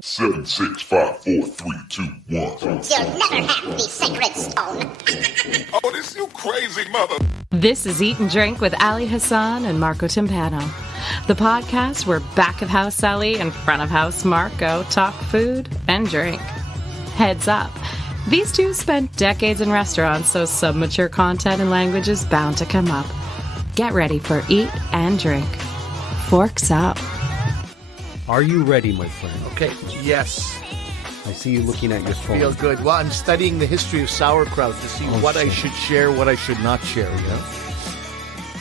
7, 6, 5, 4, 3, 2, 1. You'll never have the sacred stone. Oh, this you crazy mother. This is Eat and Drink with Ali Hassan and Marco Timpano, the podcast where back of house Ali and front of house Marco talk food and drink. Heads up, these two spent decades in restaurants, so some mature content and language is bound to come up. Get ready for Eat and Drink. Forks up. Are you ready, my friend? Okay, yes. I see you looking at your phone. Feel good. Well, I'm studying the history of sauerkraut to see what I should share, what I should not share, you know?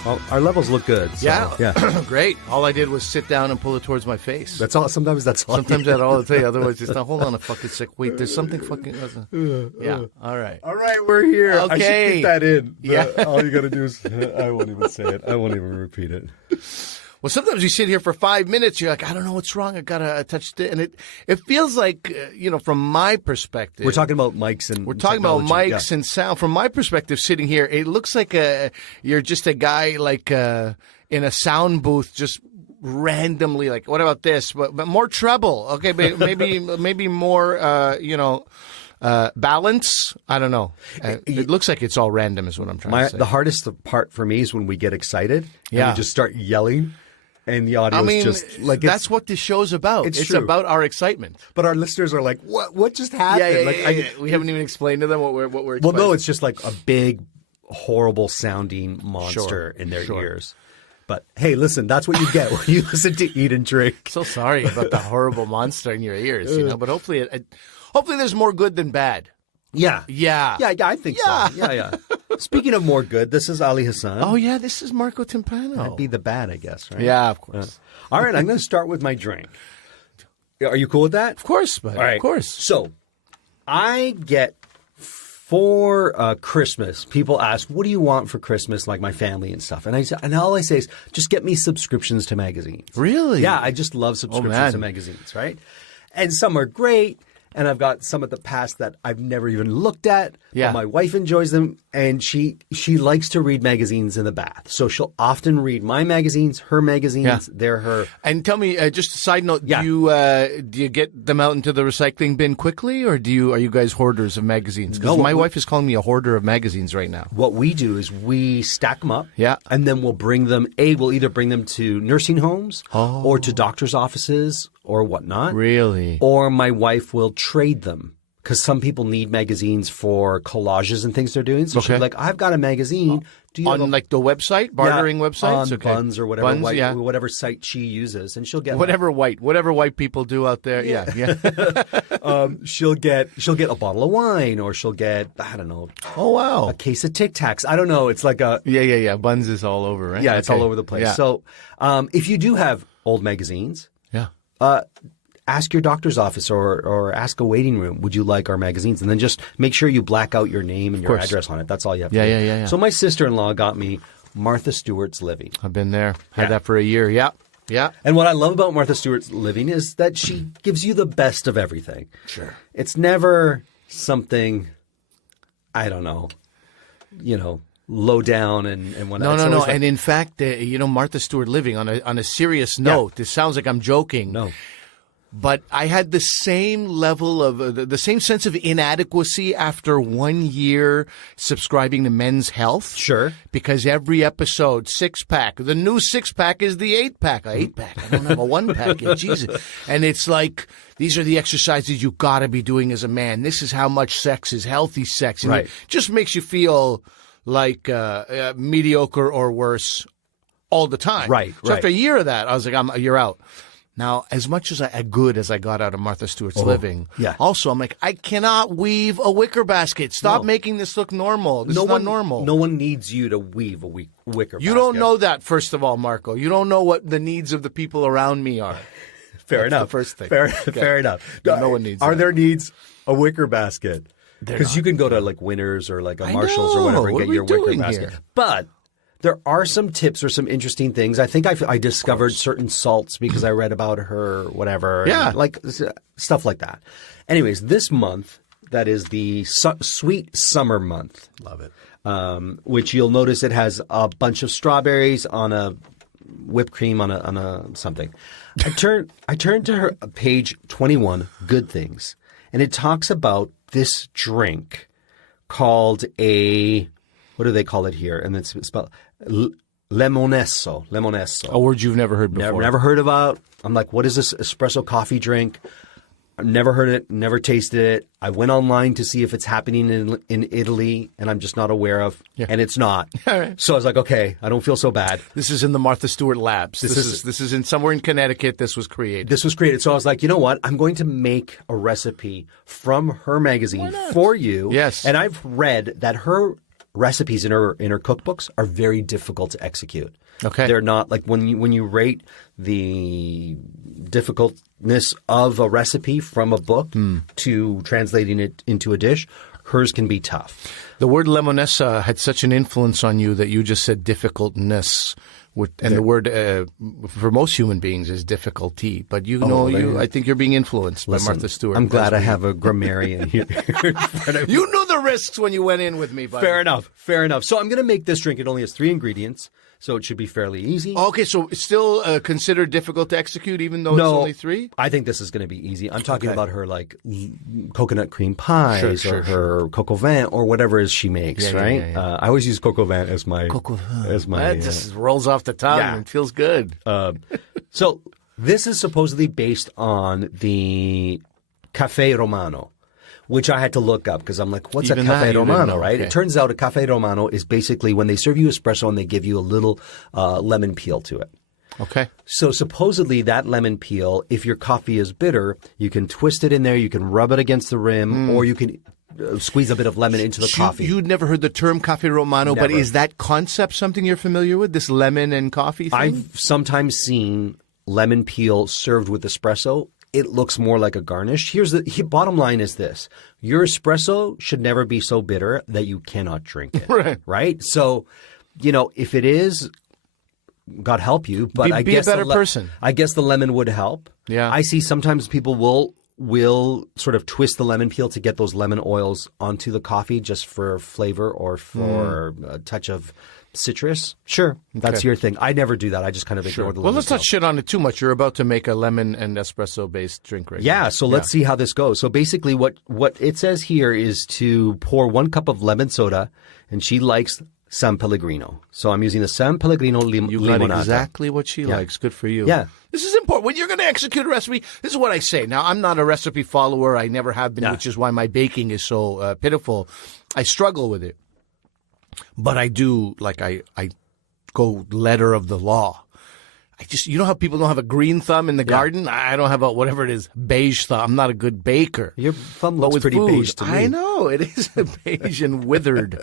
Well, our levels look good. So, yeah. Great. All I did was sit down and pull it towards my face. That's all. Sometimes that's all. Sometimes that's all I'll tell you. Otherwise, it's not. Hold on a fucking sec. Wait, there's something fucking. Yeah. All right. All right, we're here. Okay. I should keep that in. Yeah. All you got to do is. I won't even say it. I won't even repeat it. Well, sometimes you sit here for 5 minutes. You're like, I don't know what's wrong. I gotta touch it, and it feels like from my perspective. We're talking about mics and we're talking technology. about mics and sound. From my perspective, sitting here, it looks like you're just a guy like in a sound booth, just randomly like, what about this? But more treble. Okay, but maybe more. Balance. I don't know. It looks like it's all random, is what I'm trying to say. The hardest part for me is when we get excited. Yeah. And we just start yelling. And the audio is just like that's what this show's about. It's true. about our excitement. But our listeners are like, "What just happened?" Yeah. We haven't even explained to them what we're. Well, no, it's just like a big, horrible sounding monster in their ears. But hey, listen, that's what you get when you listen to Eat and Drink. So sorry about the horrible monster in your ears, But hopefully, there's more good than bad. Yeah, I think so. Yeah. Speaking of more good, this is Ali Hassan. Oh yeah, this is Marco Timpano. That'd be the bad, I guess, right? Yeah, of course. All right, I'm going to start with my drink. Are you cool with that? Of course, buddy. All right. Of course. So, I get for Christmas, people ask, "What do you want for Christmas?" Like my family and stuff, and all I say is, "Just get me subscriptions to magazines." Really? Yeah, I just love subscriptions to magazines, right? And some are great. And I've got some of the past that I've never even looked at. Yeah. But my wife enjoys them, and she likes to read magazines in the bath. So she'll often read my magazines, her magazines. Yeah. They're her. And tell me, just a side note, Yeah. do you get them out into the recycling bin quickly, or are you guys hoarders of magazines? Because my wife is calling me a hoarder of magazines right now. What we do is we stack them up. Yeah. And then we'll bring them. We'll either bring them to nursing homes or to doctors' offices or whatnot. Really? Or my wife will trade them. Because some people need magazines for collages and things they're doing. So she'll be like, I've got a magazine. Do you on like the website, bartering websites? On Buns or whatever, Buns, whatever site she uses. And she'll get whatever white people do out there. Yeah. She'll get a bottle of wine, or she'll get, I don't know. Oh, wow. A case of Tic Tacs. I don't know. It's like a. Yeah. Buns is all over, right? Yeah, it's all over the place. Yeah. So if you do have old magazines. Yeah. Ask your doctor's office or ask a waiting room, would you like our magazines? And then just make sure you black out your name and your address on it. That's all you have to do. Yeah. So my sister-in-law got me Martha Stewart's Living. I've been there. Had that for a year. Yeah. And what I love about Martha Stewart's Living is that she gives you the best of everything. Sure. It's never something, I don't know, low down and whatnot. No. Like, and in fact, Martha Stewart Living, on a serious note, this sounds like I'm joking. No. But I had the same level of the same sense of inadequacy after 1 year subscribing to Men's Health. Sure. Because every episode, 6-pack. The new 6-pack is the 8-pack. 8-pack. I don't have a 1-pack yet. Jesus. And it's like, these are the exercises you got to be doing as a man. This is how much sex is healthy sex. And right. It just makes you feel like mediocre or worse all the time. Right. So after a year of that, I was like, you're out. Now, as much as I got out of Martha Stewart's Living, also I'm like, I cannot weave a wicker basket. Stop making this look normal. This is not normal. No one needs you to weave a wicker basket. You don't know that, first of all, Marco. You don't know what the needs of the people around me are. Fair enough. The first thing. Fair enough. No one needs Are that. there needs a wicker basket? Because you can go to like Winners or like a Marshall's or whatever and get your wicker basket. Here? But there are some tips or some interesting things. I think I discovered certain salts because I read about her, whatever. Yeah. And like stuff like that. Anyways, this month, that is the sweet summer month. Love it. Which you'll notice it has a bunch of strawberries on a whipped cream on a something. I turned to her page 21, Good Things, and it talks about this drink called what do they call it here? And it's spelled Lemonesso. A word you've never heard before. Never heard about. I'm like, what is this espresso coffee drink? I've never heard it, never tasted it. I went online to see if it's happening in Italy, and I'm just not aware of. Yeah. And it's not. All right. So I was like, okay, I don't feel so bad. This is in the Martha Stewart labs. This is in somewhere in Connecticut. This was created. So I was like, you know what? I'm going to make a recipe from her magazine for you. Yes. And I've read that her recipes in her cookbooks are very difficult to execute. Okay. They're not like when you rate the difficultness of a recipe from a book to translating it into a dish, hers can be tough. The word lemonessa had such an influence on you that you just said difficultness. And the word for most human beings is difficulty. But I think you're being influenced by Martha Stewart. I'm glad I have a grammarian here in front of me. You knew the risks when you went in with me, buddy. Fair enough. So I'm going to make this drink. It only has 3 ingredients, so it should be fairly easy. Okay, so it's still considered difficult to execute even though it's only 3? I think this is going to be easy. I'm talking about her like coconut cream pies or her coco vin or whatever it is she makes, right? Yeah. I always use coco vin as my That just rolls off the tongue and feels good. So this is supposedly based on the Cafe Romano, which I had to look up because I'm like, what's Even a Cafe that you didn't Romano, know. right? Okay. It turns out a Cafe Romano is basically when they serve you espresso and they give you a little lemon peel to it. Okay. So supposedly that lemon peel, if your coffee is bitter, you can twist it in there, you can rub it against the rim, or you can squeeze a bit of lemon into the coffee. You'd never heard the term Cafe Romano, Never. but is that concept something you're familiar with, this lemon and coffee thing? I've sometimes seen lemon peel served with espresso. It looks more like a garnish. Bottom line is this. Your espresso should never be so bitter that you cannot drink it. Right? So, if it is, God help you. But I be guess a better person. I guess the lemon would help. Yeah. I see sometimes people will sort of twist the lemon peel to get those lemon oils onto the coffee just for flavor or for a touch of citrus. Sure, that's your thing. I never do that. I just kind of ignore the lemon. Well, let's not shit on it too much. You're about to make a lemon and espresso-based drink right now. Yeah, so let's see how this goes. So basically what it says here is to pour 1 cup of lemon soda, and she likes San Pelligrino. So I'm using the San Pellegrino Limonata. You got exactly what she likes. Good for you. Yeah. This is important. When you're going to execute a recipe, this is what I say. Now, I'm not a recipe follower. I never have been, which is why my baking is so pitiful. I struggle with it. But I do, I go letter of the law. You know how people don't have a green thumb in the garden? I don't have a, whatever it is, beige thumb. I'm not a good baker. Your thumb looks with pretty food, beige to me. I know. It is beige and withered.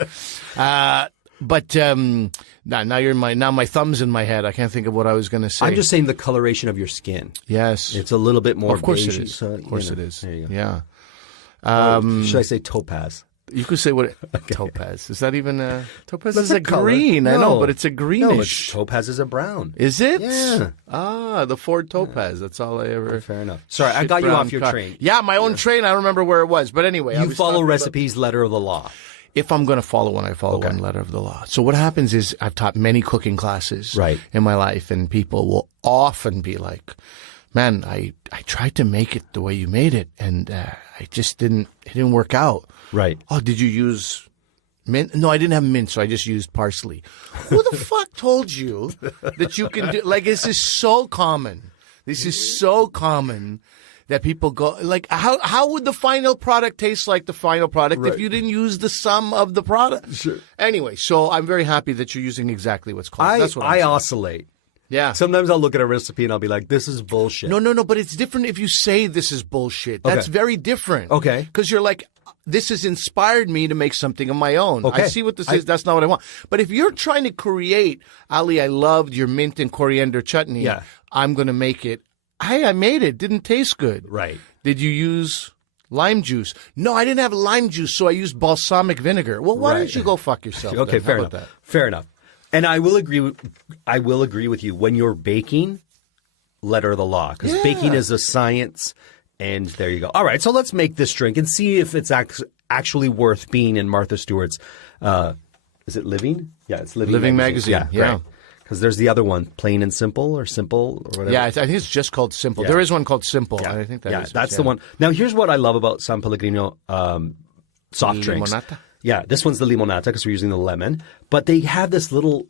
But now my thumb's in my head. I can't think of what I was going to say. I'm just saying the coloration of your skin. Yes. It's a little bit more Of course beige. it is. So, of course it is. There you go. Yeah. Should I say topaz? You could say topaz. Is that even a topaz? That's Is a a color. green. I No. know, but it's a greenish. No, topaz is a brown. Is it? Yeah. The Ford Topaz. That's all I ever. Fair enough. Sorry, I got you off your train. Yeah, my own train. I don't remember where it was, but anyway, I You was follow talking recipes, letter of the law. If I'm going to follow one, I follow one letter of the law. So what happens is I've taught many cooking classes in my life, and people will often be like, man, I tried to make it the way you made it, and it didn't work out. Right. Oh, did you use mint? No, I didn't have mint, so I just used parsley. Who the fuck told you that you can do, this is so common. This is so common. That people go, how would the final product taste like the final product if you didn't use the sum of the product? Sure. Anyway, so I'm very happy that you're using exactly what's called. That's what I oscillate. Yeah. Sometimes I'll look at a recipe and I'll be like, this is bullshit. No, but it's different if you say this is bullshit. That's very different. Okay. Because you're like, this has inspired me to make something of my own. Okay. I see what this is. That's not what I want. But if you're trying to create, Ali, I loved your mint and coriander chutney. Yeah. I'm going to make it. Hey, I made it. Didn't taste good. Right. Did you use lime juice? No, I didn't have lime juice, so I used balsamic vinegar. Well, why don't you go fuck yourself? Okay, then? fair How enough. about that? Fair enough. And I will agree with you. When you're baking, letter of the law, because baking is a science. And there you go. All right, so let's make this drink and see if it's actually worth being in Martha Stewart's. Is it Living? Yeah, it's Living Magazine. Yeah. Great. Because there's the other one, plain and simple or simple or whatever. Yeah, I think it's just called Simple. Yeah. There is one called Simple. Yeah. I think that is. That's the one. Now, here's what I love about San Pellegrino soft drinks. Limonata? Yeah, this one's the limonata because we're using the lemon. But they have this little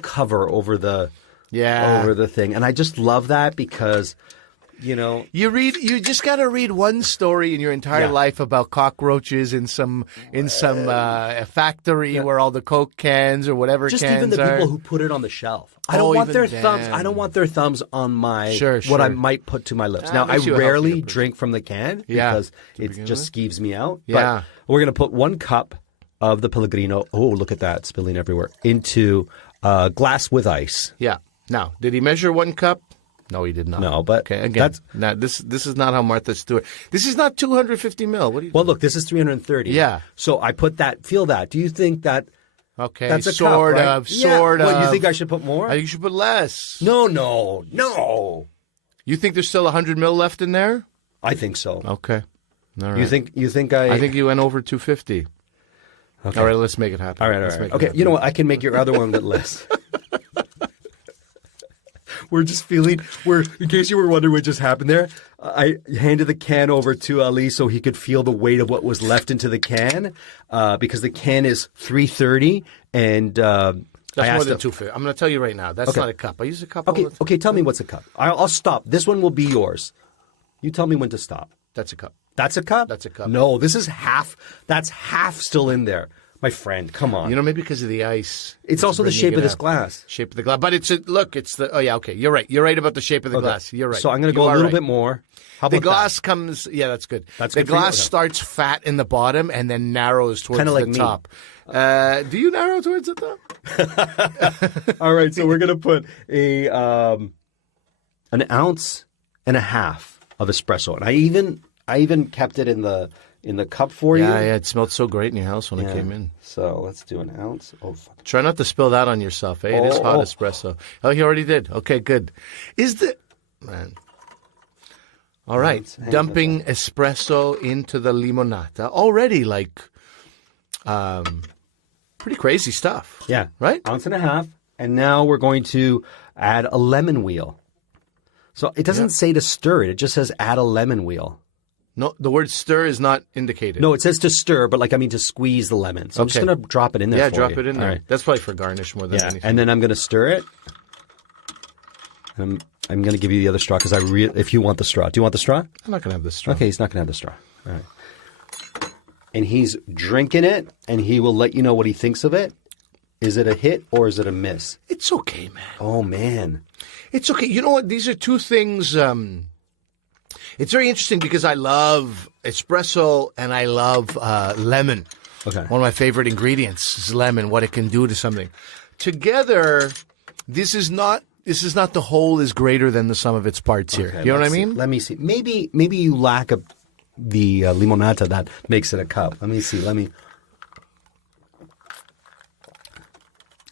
cover over the thing. And I just love that because, you know. You just got to read one story in your entire life about cockroaches in some factory where all the Coke cans or whatever just cans even the are. people who put it on the shelf. I don't want their thumbs. I don't want their thumbs on my what I might put to my lips. Now I rarely drink from the can because it just skeeves me out. Yeah. But we're gonna put 1 cup of the Pellegrino. Oh, look at that, spilling everywhere into a glass with ice. Yeah. Now, did he measure 1 cup? No, he did not. No, but okay, again, this is not how Martha Stewart. This is not 250 mil. What do you? Well, look, this is 330. Yeah. So I put that. Feel that. Do you think that? Okay, that's a sort cup, right? of, sort of. What, you think I should put more? I think you should put less. No. You think there's still 100 mil left in there? I think so. Okay. All right. You think I think you went over 250. Okay. All right, let's make it happen. All right. Okay, you know what? I can make your other one a bit less. We're just feeling. In case you were wondering what just happened there, I handed the can over to Ali so he could feel the weight of what was left into the can, because the can is 330, and that's more than 250. I'm going to tell you right now. That's not a cup. I use a cup. Okay. Tell me what's a cup. I'll stop. This one will be yours. You tell me when to stop. That's a cup. That's a cup? That's a cup. No, this is half. That's half still in there. My friend, come on. You know, maybe because of the ice. It's also the shape of this glass. Shape of the glass. But it's the, oh yeah, okay. You're right. You're right about the shape of the glass. You're right. So I'm going to go a little bit more. How about the glass comes, that's good. The glass starts fat in the bottom and then narrows towards the top. Do you narrow towards the top? All right, so we're going to put an ounce and a half of espresso. And I even kept it in the cup for you. Yeah, it smelled so great in your house when I came in. So let's do an ounce. Oh, fuck. Try not to spill that on yourself, eh? It is hot espresso. Oh, he already did. Okay, good. Man. All right. Dumping espresso into the limonata. Already, pretty crazy stuff. Yeah. Right? Ounce and a half. And now we're going to add a lemon wheel. So it doesn't say to stir it. It just says add a lemon wheel. No, the word stir is not indicated. No, it says to stir, but to squeeze the lemon. So I'm just going to drop it in there for you. Yeah, drop it in there. Right. That's probably for garnish more than anything. And then I'm going to stir it. I'm going to give you the other straw because if you want the straw. Do you want the straw? I'm not going to have the straw. Okay, he's not going to have the straw. All right. And he's drinking it, and he will let you know what he thinks of it. Is it a hit or is it a miss? It's okay, man. Oh, man. It's okay. You know what? These are two things. It's very interesting because I love espresso and I love lemon. Okay. One of my favorite ingredients is lemon, what it can do to something. Together, this is not the whole is greater than the sum of its parts here. You know what I mean? Let me see. Maybe you lack the limonata that makes it a cup. Let me see.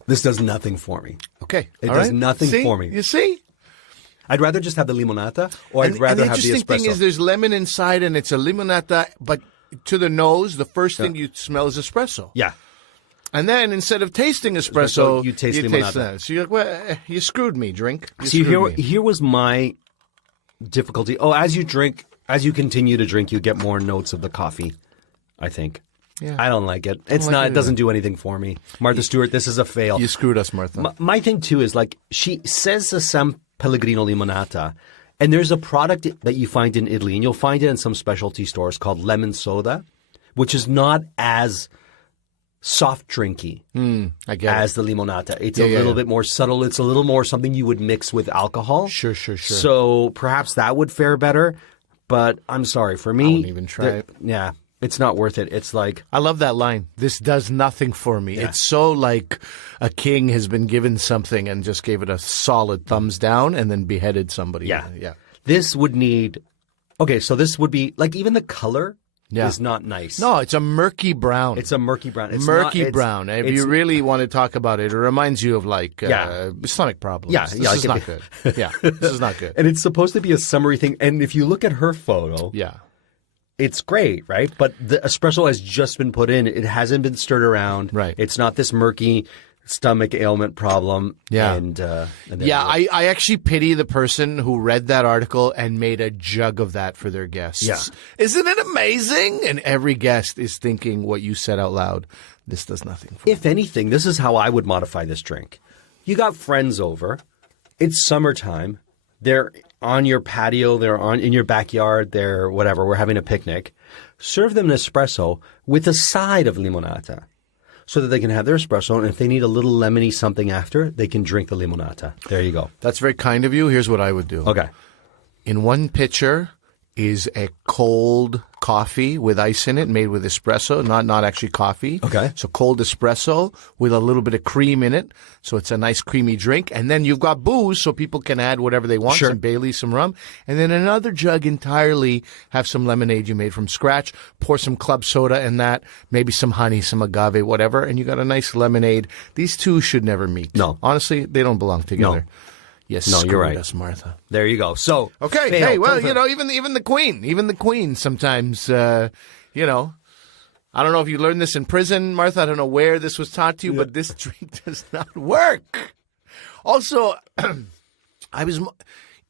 This does nothing for me. Okay. It does nothing for me. You see? I'd rather just have the limonata, or I'd rather have the espresso. The interesting thing is there's lemon inside, and it's a limonata, but to the nose, the first thing you smell is espresso. Yeah. And then instead of tasting espresso, you taste limonata. So you're like, well, you screwed me, drink. Here was my difficulty. Oh, as you continue to drink, you get more notes of the coffee, I think. Yeah. I don't like it. It doesn't do anything for me. Martha Stewart, this is a fail. You screwed us, Martha. My thing, too, is she says the San Pellegrino Limonata, and there's a product that you find in Italy, and you'll find it in some specialty stores called lemon soda, which is not as soft drinky as the limonata. It's a little bit more subtle. It's a little more something you would mix with alcohol. Sure. So perhaps that would fare better, but I'm sorry. For me, I won't even try it. Yeah. It's not worth it. It's like... I love that line. This does nothing for me. Yeah. It's so like a king has been given something and just gave it a solid thumbs down and then beheaded somebody. Yeah. This would need... Okay, so this would be... even the color is not nice. No, it's a murky brown. It's a murky brown. It's brown. If you really want to talk about it, it reminds you of stomach problems. Yeah. This is not good. Yeah, this is not good. And it's supposed to be a summery thing. And if you look at her photo... Yeah. It's great, right? But the espresso has just been put in. It hasn't been stirred around. Right. It's not this murky stomach ailment problem. Yeah. And then Yeah, I actually pity the person who read that article and made a jug of that for their guests. Yeah. Isn't it amazing? And every guest is thinking what you said out loud. This does nothing for if anything, this is how I would modify this drink. You got friends over. It's summertime. They're on your patio. They're in your backyard. They're whatever. We're having a picnic. Serve them an espresso with a side of limonata so that they can have their espresso. And if they need a little lemony something after, they can drink the limonata. There you go. That's very kind of you. Here's what I would do. Okay. In one pitcher is a cold coffee with ice in it, made with espresso, not actually coffee. Okay. So cold espresso with a little bit of cream in it, so it's a nice creamy drink. And then you've got booze, so people can add whatever they want, Sure. some Baileys, some rum. And then another jug entirely have some lemonade you made from scratch, pour some club soda in that, maybe some honey, some agave, whatever, and you got a nice lemonade. These two should never meet. No. Honestly, they don't belong together. No. Yes, No, you're right. us, Martha. There you go. So Okay. fail. Hey, well, Perfect. you know, even the queen sometimes, you know, I don't know if you learned this in prison, Martha. I don't know where this was taught to you, but this drink does not work. Also,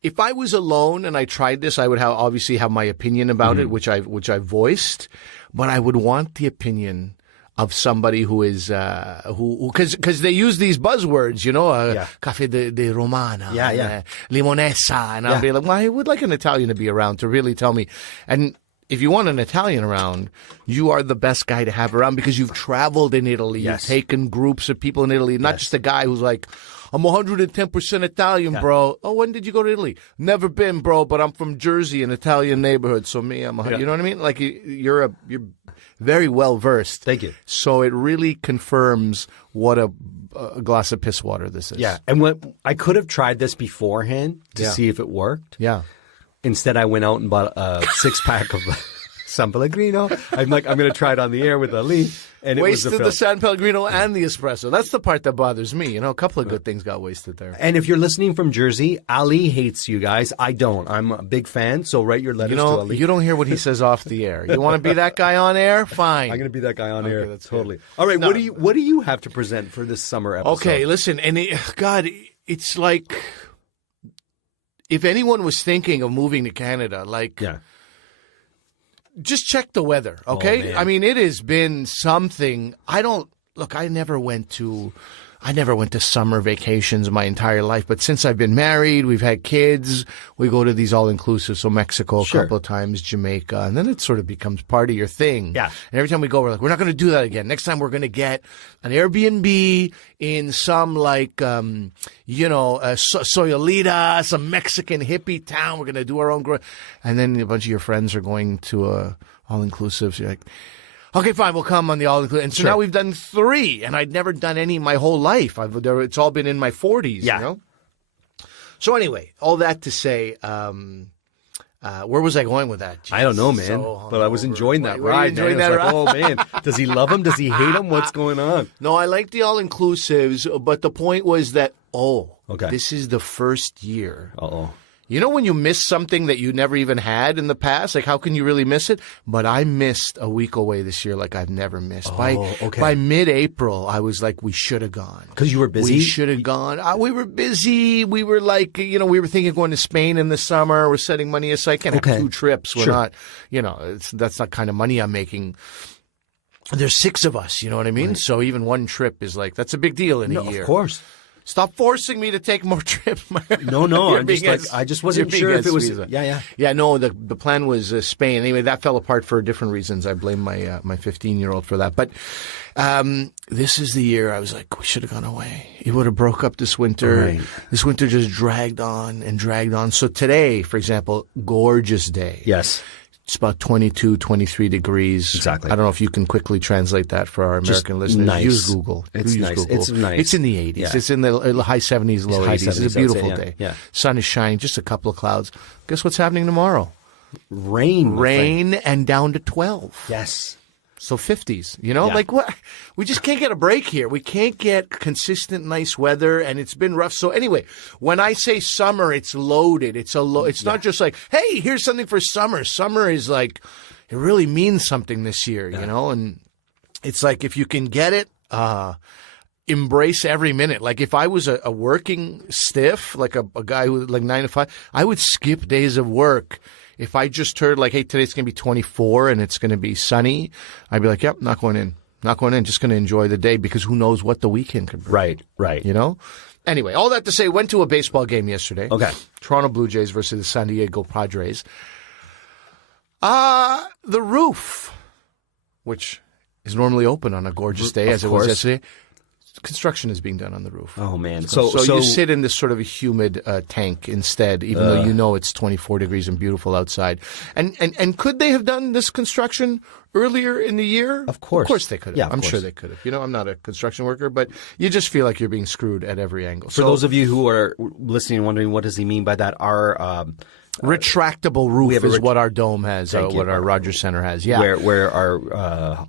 if I was alone and I tried this, I would obviously have my opinion about it, which I voiced, but I would want the opinion of somebody who is because they use these buzzwords, you know, cafe de romana, limonessa, and I'll be like, well, I would like an Italian to be around to really tell me. And if you want an Italian around, you are the best guy to have around because you've traveled in Italy, you've taken groups of people in Italy, not just a guy who's like, I'm 110% Italian, bro. Oh, when did you go to Italy? Never been, bro, but I'm from Jersey, an Italian neighborhood. So me, you know what I mean? Like you're very well versed. Thank you. So it really confirms what a glass of piss water this is. Yeah, and I could have tried this beforehand to see if it worked. Yeah. Instead, I went out and bought a 6-pack of San Pellegrino. I'm like, I'm going to try it on the air with Ali. And it wasted was the San Pellegrino and the espresso. That's the part that bothers me. You know, a couple of good things got wasted there. And if you're listening from Jersey, Ali hates you guys. I don't. I'm a big fan, so write your letters to Ali. You don't hear what he says off the air. You want to be that guy on air? Fine. I'm going to be that guy on air. That's totally. good. All right, No. what do you have to present for this summer episode? Okay, listen, and it's like if anyone was thinking of moving to Canada, just check the weather, okay? man. I mean, it has been something. I never went to summer vacations my entire life, but since I've been married, we've had kids, we go to these all-inclusive, so Mexico a couple of times, Jamaica, and then it sort of becomes part of your thing. Yeah. And every time we go, we're like, we're not going to do that again. Next time we're going to get an Airbnb in some Soyolita, some Mexican hippie town. We're going to do our own and then a bunch of your friends are going to a all-inclusive, so you're like, okay, fine, we'll come on the all-inclusive. And so now we've done 3, and I'd never done any my whole life. It's all been in my 40s, you know? So anyway, all that to say, where was I going with that? Jeez, I don't know, man, but I was enjoying that ride. Man. I was like, oh, man, does he love him? Does he hate him? What's going on? No, I like the all-inclusives, but the point was that, this is the first year. Uh-oh. You know when you miss something that you never even had in the past? Like, how can you really miss it? But I missed a week away this year like I've never missed. By mid-April, I was like, we should have gone. Because you were busy? We should have gone. We were busy. We were like, we were thinking of going to Spain in the summer. We're setting money aside. Can't have 2 trips. We're not, that's not kind of money I'm making. There's 6 of us, you know what I mean? Right. So even one trip is like, that's a big deal in a year. Of course. Stop forcing me to take more trips. No. I just wasn't sure if it was. Yeah. No, the plan was Spain. Anyway, that fell apart for different reasons. I blame my 15-year-old for that. But this is the year I was like, we should have gone away. It would have broke up this winter. Right. This winter just dragged on and dragged on. So today, for example, gorgeous day. Yes. It's about 22, 23 degrees. Exactly. I don't know if you can quickly translate that for our American listeners. Nice. Use Google. It's nice. Google. It's nice. It's in the 80s. Yeah. It's in the high 70s, low 80s. It's a beautiful day. Yeah. Sun is shining, just a couple of clouds. Guess what's happening tomorrow? Rain and down to 12. Yes. So 50s, like what? We just can't get a break here. We can't get consistent nice weather, and it's been rough. So anyway, when I say summer, it's loaded. It's not just like, hey, here's something for summer. Summer is like, it really means something this year, and it's like if you can get it, embrace every minute. Like if I was a working stiff, like a guy who like 9 to 5, I would skip days of work. If I just heard like, hey, today's going to be 24 and it's going to be sunny, I'd be like, yep, not going in. Not going in. Just going to enjoy the day because who knows what the weekend could bring. Right. You know? Anyway, all that to say, went to a baseball game yesterday. Okay. Toronto Blue Jays versus the San Diego Padres. The roof, which is normally open on a gorgeous day as it was yesterday. Construction is being done on the roof. Oh, man. So you sit in this sort of a humid tank instead, even though you know it's 24 degrees and beautiful outside. And could they have done this construction earlier in the year? Of course. Of course they could have. Yeah, I'm sure they could have. You know, I'm not a construction worker, but you just feel like you're being screwed at every angle. For those of you who are listening and wondering what does he mean by that, our retractable roof is what our dome has, what our Rogers Center has. Yeah. Where our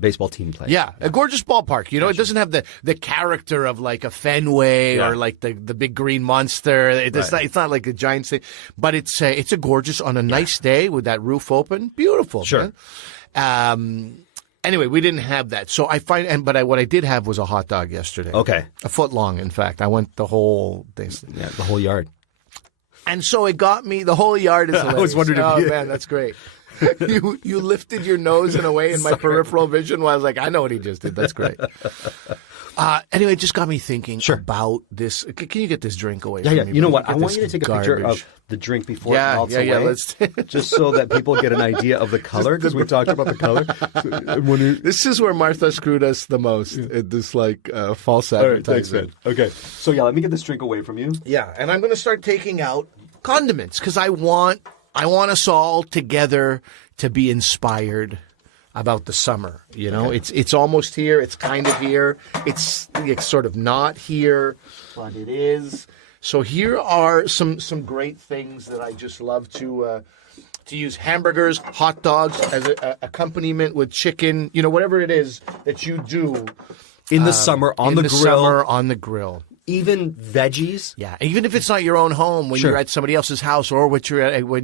baseball team plays. Yeah, a gorgeous ballpark. You know, it doesn't have the character of like a Fenway or like the big green monster. It's not like a giant thing, but it's a gorgeous on a nice day with that roof open. Beautiful. Sure. Man. Anyway, we didn't have that, so I find. What I did have was a hot dog yesterday. Okay, a foot long. In fact, I went the whole thing. Yeah, the whole yard. And so it got me. The whole yard is hilarious. I was wondering. Man, that's great. You lifted your nose in a way in my peripheral vision while I was like, I know what he just did. That's great. Anyway, it just got me thinking about this. Can you get this drink away from me? You know what? I want you to take a picture of the drink before it melts away. Let's just so that people get an idea of the color, because we talked about the color. This is where Martha screwed us the most. This false advertisement. Okay. So let me get this drink away from you. Yeah, and I'm going to start taking out condiments because I want us all together to be inspired about the summer. You know, it's almost here. It's kind of here. It's sort of not here, but it is. So here are some great things that I just love to use: hamburgers, hot dogs as an accompaniment with chicken. You know, whatever it is that you do in the summer on the grill. Even veggies? Yeah, even if it's not your own home, when you're at somebody else's house or when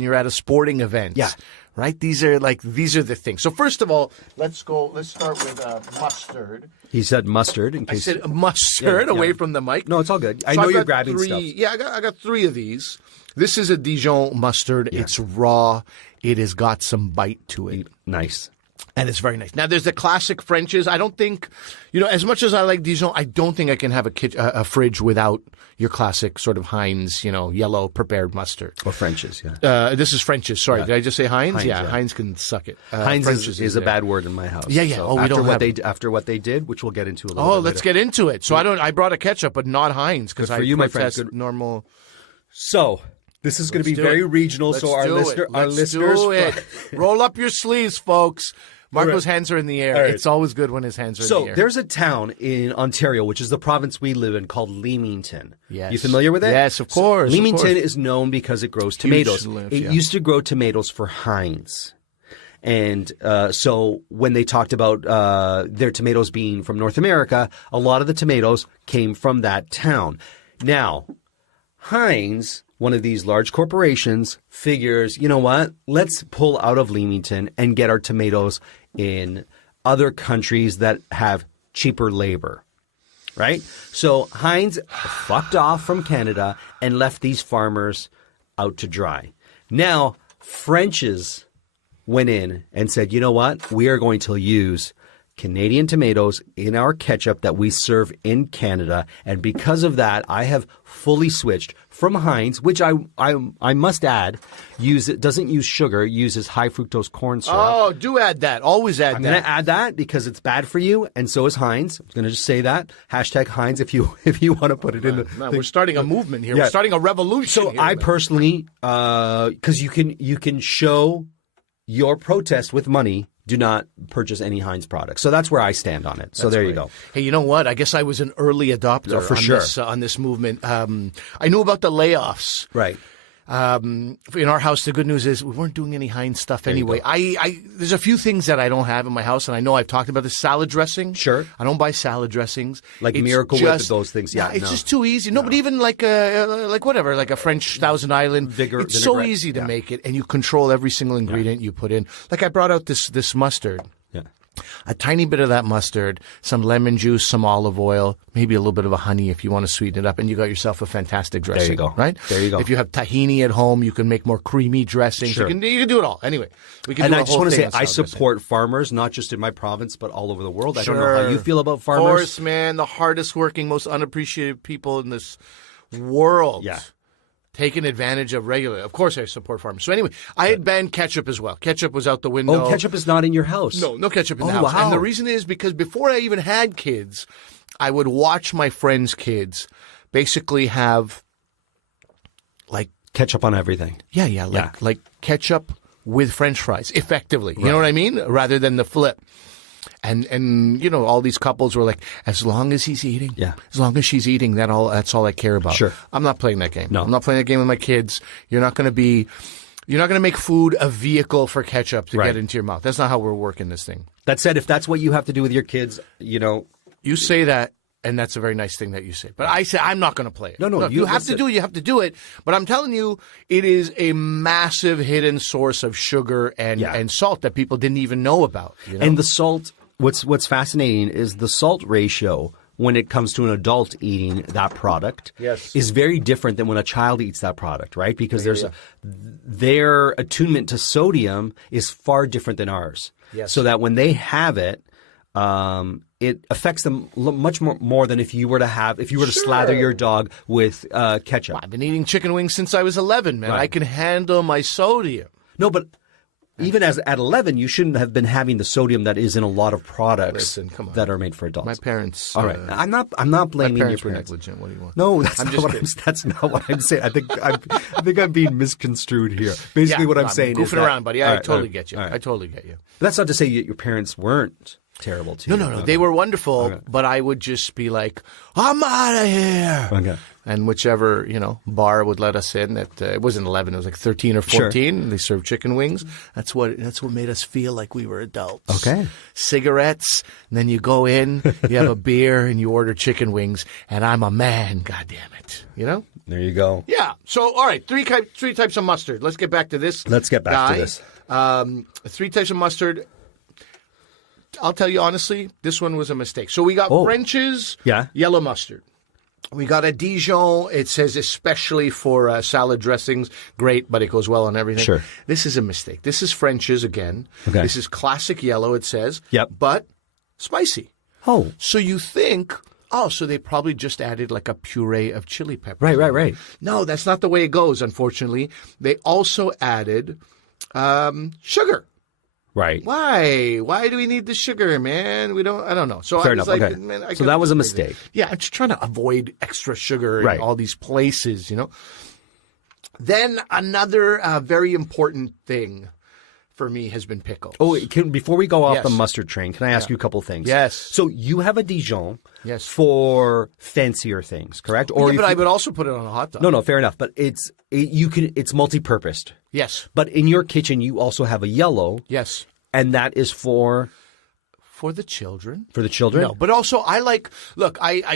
you're at a sporting event. Yeah. Right? These are the things. So first of all, let's start with mustard. He said mustard in case. I said mustard away from the mic. No, it's all good. I know you're grabbing stuff. Yeah, I got 3 of these. This is a Dijon mustard. Yeah. It's raw. It has got some bite to it. Nice. And it's very nice. Now, there's the classic Frenches. I don't think, as much as I like Dijon, I don't think I can have a fridge without your classic sort of Heinz, yellow prepared mustard. Or Frenches, yeah. This is Frenches. Sorry, did I just say Heinz? Heinz, yeah. Heinz can suck it. Heinz is a bad word in my house. Yeah. So after what they did, which we'll get into a little bit later. Let's get into it. So I brought a ketchup, but not Heinz because I protest normal. So this is going to be very regional. Let's so our listeners, do it. Roll up your sleeves, folks. Marco's hands are in the air. Right. It's always good when his hands are in the air. So there's a town in Ontario, which is the province we live in, called Leamington. Yes. You familiar with it? Yes, of course. So Leamington is known because it grows tomatoes. It used to grow tomatoes for Heinz. And so when they talked about their tomatoes being from North America, a lot of the tomatoes came from that town. Now, Heinz, one of these large corporations, figures, you know what? Let's pull out of Leamington and get our tomatoes in other countries that have cheaper labor, right? So Heinz fucked off from Canada and left these farmers out to dry. Now, French's went in and said, you know what? We are going to use Canadian tomatoes in our ketchup that we serve in Canada. And because of that, I have fully switched from Heinz, which I must add, doesn't use sugar, uses high fructose corn syrup. Oh, do add that. Always add that. I'm going to add that because it's bad for you, and so is Heinz. I'm going to just say that. Hashtag Heinz if you want to put it in the thing. We're starting a movement here. Yeah. We're starting a revolution. So I personally, because you can show your protest with money, do not purchase any Heinz products. So that's where I stand on it. So there you go. Hey, you know what? I guess I was an early adopter on this movement. I knew about the layoffs. Right. In our house, the good news is we weren't doing any Heinz stuff anyway. There's a few things that I don't have in my house, and I know I've talked about this. Salad dressing. Sure. I don't buy salad dressings. Like Miracle Whip, those things. Yeah, it's just too easy. No, but even like a French Thousand Island. It's so easy to make it, and you control every single ingredient you put in. Like I brought out this mustard. Yeah. A tiny bit of that mustard, some lemon juice, some olive oil, maybe a little bit of a honey if you want to sweeten it up, and you got yourself a fantastic dressing. There you go. Right? There you go. If you have tahini at home, you can make more creamy dressings. Sure. You can do it all. Anyway, we can And do I a just whole want to thing say, on I salad support farmers, not just in my province, but all over the world. I don't know Sure. how you feel about dressing. Of farmers. course, man, the hardest working, most unappreciated people in this world. Yeah. Taken advantage of regularly. Of course, I support farmers. So anyway, I had banned ketchup as well. Ketchup was out the window. Oh, ketchup is not in your house. No ketchup in the Oh, house. wow. And the reason is because before I even had kids, I would watch my friends' kids basically have like Ketchup on everything. like ketchup with French fries, effectively. You know what I mean? Rather than the flip. And you know, all these couples were like, as long as he's eating, as long as she's eating, that's all I care about. Sure. I'm not playing that game. No. I'm not playing that game with my kids. You're not going to make food a vehicle for ketchup to get into your mouth. That's not how we're working this thing. That said, if that's what you have to do with your kids, you know. You say that, and that's a very nice thing that you say. But I say I'm not going to play it. No, Look, you have to do it. You have to do it. But I'm telling you, it is a massive hidden source of sugar and salt that people didn't even know about. You know? And the salt, what's fascinating is the salt ratio when it comes to an adult eating that product is very different than when a child eats that product, right? Because their attunement to sodium is far different than ours. Yes. So that when they have it, it affects them much more than if you were to slather your dog with ketchup. I've been eating chicken wings since I was 11, man. Right. I can handle my sodium. No, but even at 11, you shouldn't have been having the sodium that is in a lot of products that are made for adults. My parents. All right, I'm not blaming my your parents were parents. negligent. What do you want? No, that's not what I'm saying. I think I'm being misconstrued here. Basically, what I'm saying is goofing around, buddy. I totally get you. All right. I totally get you. But that's not to say that your parents weren't terrible to you. No. They were wonderful, but I would just be like, I'm out of here. Okay. And whichever, bar would let us in at, it wasn't 11, it was like 13 or 14. Sure. They served chicken wings. That's what made us feel like we were adults. Okay. Cigarettes, and then you go in, you have a beer, and you order chicken wings, and I'm a man, God damn it. You know? There you go. Yeah. So, all right, three types of mustard. Let's get back to this. Let's get back to this. 3 types of mustard. I'll tell you honestly, this one was a mistake. So we got French's yellow mustard. We got a Dijon. It says especially for salad dressings. Great, but it goes well on everything. Sure. This is a mistake. This is French's again. Okay. This is classic yellow, it says. Yep. But spicy. Oh. So you think, so they probably just added like a puree of chili peppers. Right. No, that's not the way it goes, unfortunately. They also added sugar. Right. Why? Why do we need the sugar, man? I don't know. So Fair I was enough. like, Okay. man, So that was a mistake. Yeah, I'm just trying to avoid extra sugar in Right. all these places, Then another very important thing for me has been pickles. Oh, before we go off Yes. the mustard train, can I ask you a couple things? Yes. So you have a Dijon Yes. for fancier things, correct? Or but I would also put it on a hot dog. No, fair enough. But it's multi-purposed. Yes. But in your kitchen, you also have a yellow. Yes. And that is for the children. For the children? No, but also I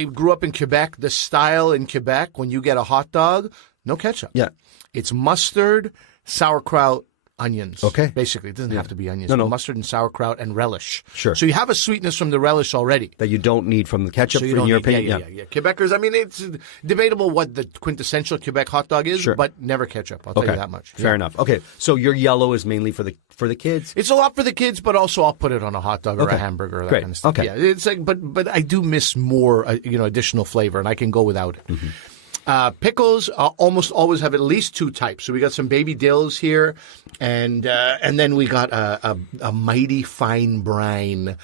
grew up in Quebec. The style in Quebec, when you get a hot dog, no ketchup. Yeah. It's mustard, sauerkraut, onions. Okay. Basically, it doesn't have to be onions. No. Mustard and sauerkraut and relish. Sure. So you have a sweetness from the relish already. That you don't need from the ketchup, So you in don't your need, opinion? yeah. Quebecers, it's debatable what the quintessential Quebec hot dog is, Sure. but never ketchup. I'll tell you that much. Fair enough. Okay. So your yellow is mainly for the kids? It's a lot for the kids, but also I'll put it on a hot dog or a hamburger or that Great. kind of stuff. Okay. Yeah, it's like, but I do miss more, additional flavor, and I can go without it. Mm-hmm. Pickles almost always have at least 2 types. So we got some baby dills here, and then we got a mighty fine brine.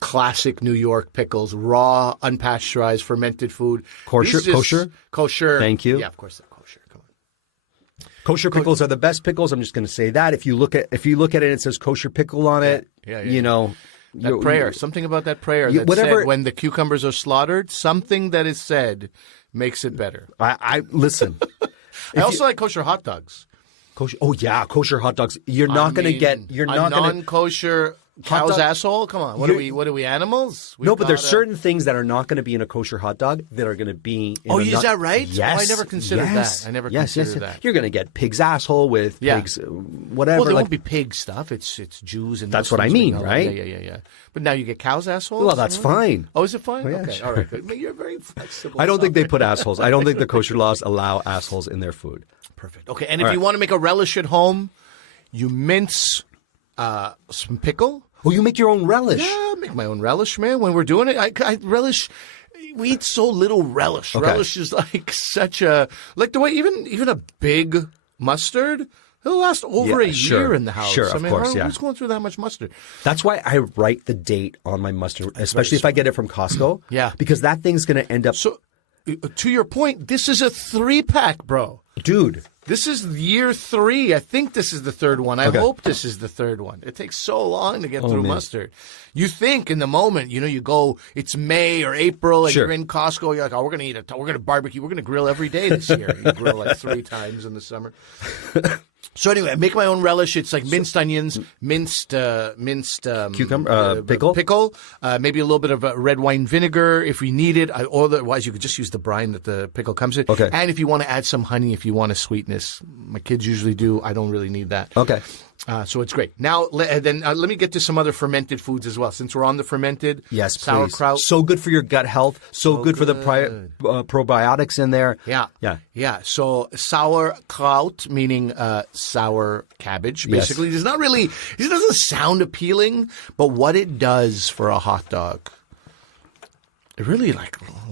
Classic New York pickles, raw, unpasteurized, fermented food. Kosher. Thank you. Yeah, of course they're kosher. Come on. Kosher pickles are the best pickles. I'm just going to say that. If you look at it, and it says kosher pickle on it. That prayer, something about that prayer that said when the cucumbers are slaughtered, something that is said makes it better. I listen. I also like kosher hot dogs. Kosher. Oh yeah, kosher hot dogs. You're not going to get. You're not going to non-kosher Cow's asshole? Come on. What are we, animals? No, but there's certain things that are not going to be in a kosher hot dog that are going to be in is that right? Yes. Oh, I never considered that. I never considered that. You're going to get pig's asshole with pigs, whatever. Well, there won't be pig stuff. It's Jews and that's Muslims what I mean, being right? Yeah. But now you get cow's assholes? Well, that's fine. Oh, is it fine? Yeah, okay, sure. all right. But you're very flexible. I don't think they put assholes. I don't think the kosher laws allow assholes in their food. Perfect. Okay, and if you want to make a relish at home, you mince some pickle. Oh, you make your own relish? Yeah, I make my own relish, man. When we're doing it, I relish. We eat so little relish. Okay. Relish is like such a the way even a big mustard. It'll last over a year in the house. Sure, of course, Who's going through that much mustard? That's why I write the date on my mustard, especially if I get it from Costco. Yeah. Because that thing's going to end up... So, to your point, this is a 3-pack, bro. Dude. This is year 3. I think this is the third one. I hope this is the third one. It takes so long to get through mustard. You think in the moment, you go, it's May or April, and you're in Costco. You're like, oh, we're going to barbecue. We're going to grill every day this year. You grill like 3 times in the summer. So anyway, I make my own relish. It's like minced onions, minced cucumber, pickle, maybe a little bit of red wine vinegar if we need it. Otherwise, you could just use the brine that the pickle comes in. Okay. And if you want to add some honey, if you want a sweetness, my kids usually do. I don't really need that. Okay. So it's great. Now, let me get to some other fermented foods as well. Since we're on the fermented, yes, sauerkraut. Please. So good for your gut health. So good for the probiotics in there. Yeah. So sauerkraut, meaning sour cabbage, basically. Yes. It doesn't sound appealing, but what it does for a hot dog, it really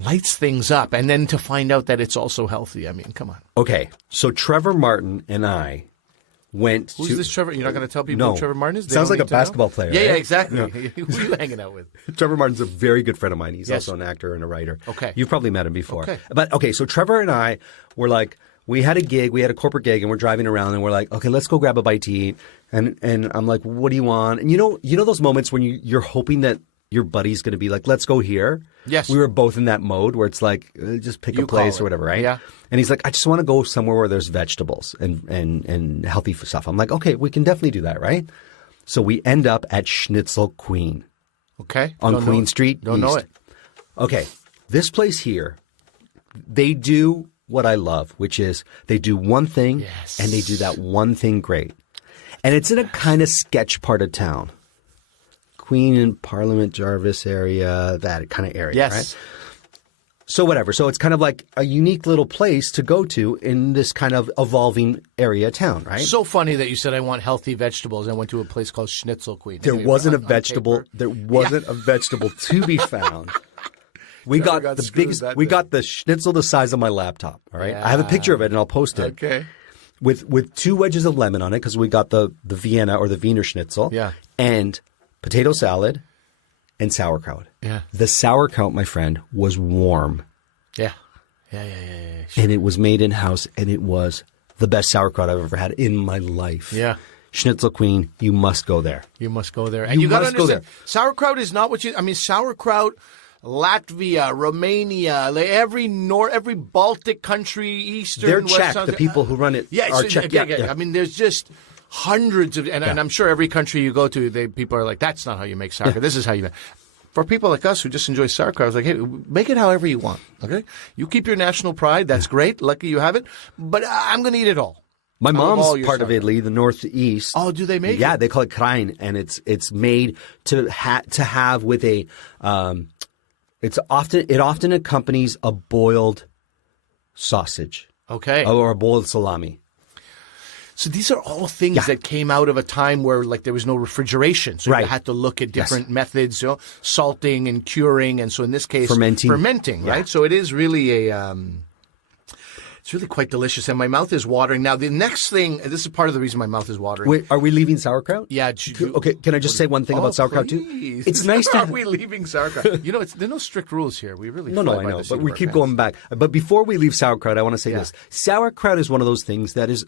lights things up. And then to find out that it's also healthy. I mean, come on. Okay. So Trevor Martin and I went Who's this Trevor? You're not going to tell people who Trevor Martin is? Sounds like a basketball player. Yeah, right? yeah, exactly. Yeah. Who are you hanging out with? Trevor Martin's a very good friend of mine. He's also an actor and a writer. Okay. You've probably met him before. Okay. But, so Trevor and I were like, we had a gig, we had a corporate gig, and we're driving around, and we're like, okay, let's go grab a bite to eat. And I'm like, what do you want? And you know those moments when you're hoping that your buddy's going to be like, let's go here? Yes. We were both in that mode where it's like, just pick a place or whatever, right? Yeah. And he's like, I just want to go somewhere where there's vegetables and healthy stuff. I'm like, okay, we can definitely do that, right? So we end up at Schnitzel Queen. Okay. On Queen Street. Don't know it. Okay. This place here, they do what I love, which is they do one thing and they do that one thing great. And it's in a kind of sketch part of town. Queen and Parliament Jarvis area, that kind of area, right? So whatever. So it's kind of like a unique little place to go to in this kind of evolving area of town, right? So funny that you said I want healthy vegetables. I went to a place called Schnitzel Queen. There wasn't a vegetable. There wasn't a vegetable to be found. We got the biggest. We got the schnitzel the size of my laptop. All right, I have a picture of it and I'll post it. Okay. With 2 wedges of lemon on it because we got the Vienna or the Wiener Schnitzel. Yeah. And potato salad and sauerkraut. Yeah. The sauerkraut, my friend, was warm. Yeah. Sure. And it was made in-house, and it was the best sauerkraut I've ever had in my life. Yeah. Schnitzel Queen, you must go there. You must go there. And you got to understand, sauerkraut is not what sauerkraut, Latvia, Romania, every Baltic country, Eastern, They're West, Czech. The people who run it are Czech. Yeah. I mean, there's just hundreds of, and I'm sure every country you go to, people are like, that's not how you make sauerkraut. This is how you make. For people like us who just enjoy sauerkraut, I was like, hey, make it however you want. Okay, you keep your national pride. That's great. Lucky you have it. But I'm going to eat it all. My mom's part of Italy, the northeast. Oh, do they make it? Yeah, they call it krain, and it's made to have with a. It often accompanies a boiled sausage. Okay. Or a boiled salami. So these are all things that came out of a time where there was no refrigeration. So you had to look at different methods, salting and curing. And so in this case, fermenting, right? So it is really it's really quite delicious. And my mouth is watering. Now, the next thing, this is part of the reason my mouth is watering. Wait, are we leaving sauerkraut? Yeah. Okay, can I just say one thing about sauerkraut too? It's nice to. Are we leaving sauerkraut? There are no strict rules here. We really No, I know, but we keep going back. But before we leave sauerkraut, I want to say this: sauerkraut is one of those things that is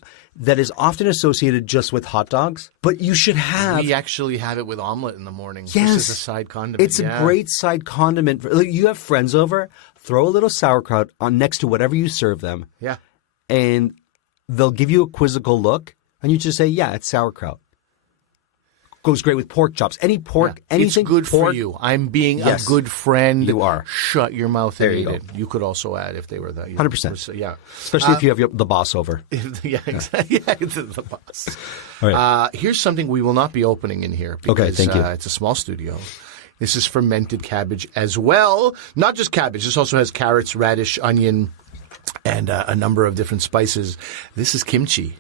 often associated just with hot dogs, but you should have. We actually have it with omelet in the morning. Yes, this is a side condiment. It's a great side condiment. You have friends over, throw a little sauerkraut on next to whatever you serve them. Yeah. And they'll give you a quizzical look, and you just say, yeah, it's sauerkraut. Goes great with pork chops. Any pork, anything. It's good pork, for you. I'm being Yes. a good friend. You are. Shut your mouth and There you eat go. it. You could also add if they were that. 100%. Yeah. Especially if you have the boss over. Yeah, exactly. Yeah, it's the boss. All right. Here's something we will not be opening in here because Okay, thank you. It's a small studio. This is fermented cabbage as well. Not just cabbage. This also has carrots, radish, onion, and a number of different spices. This is kimchi.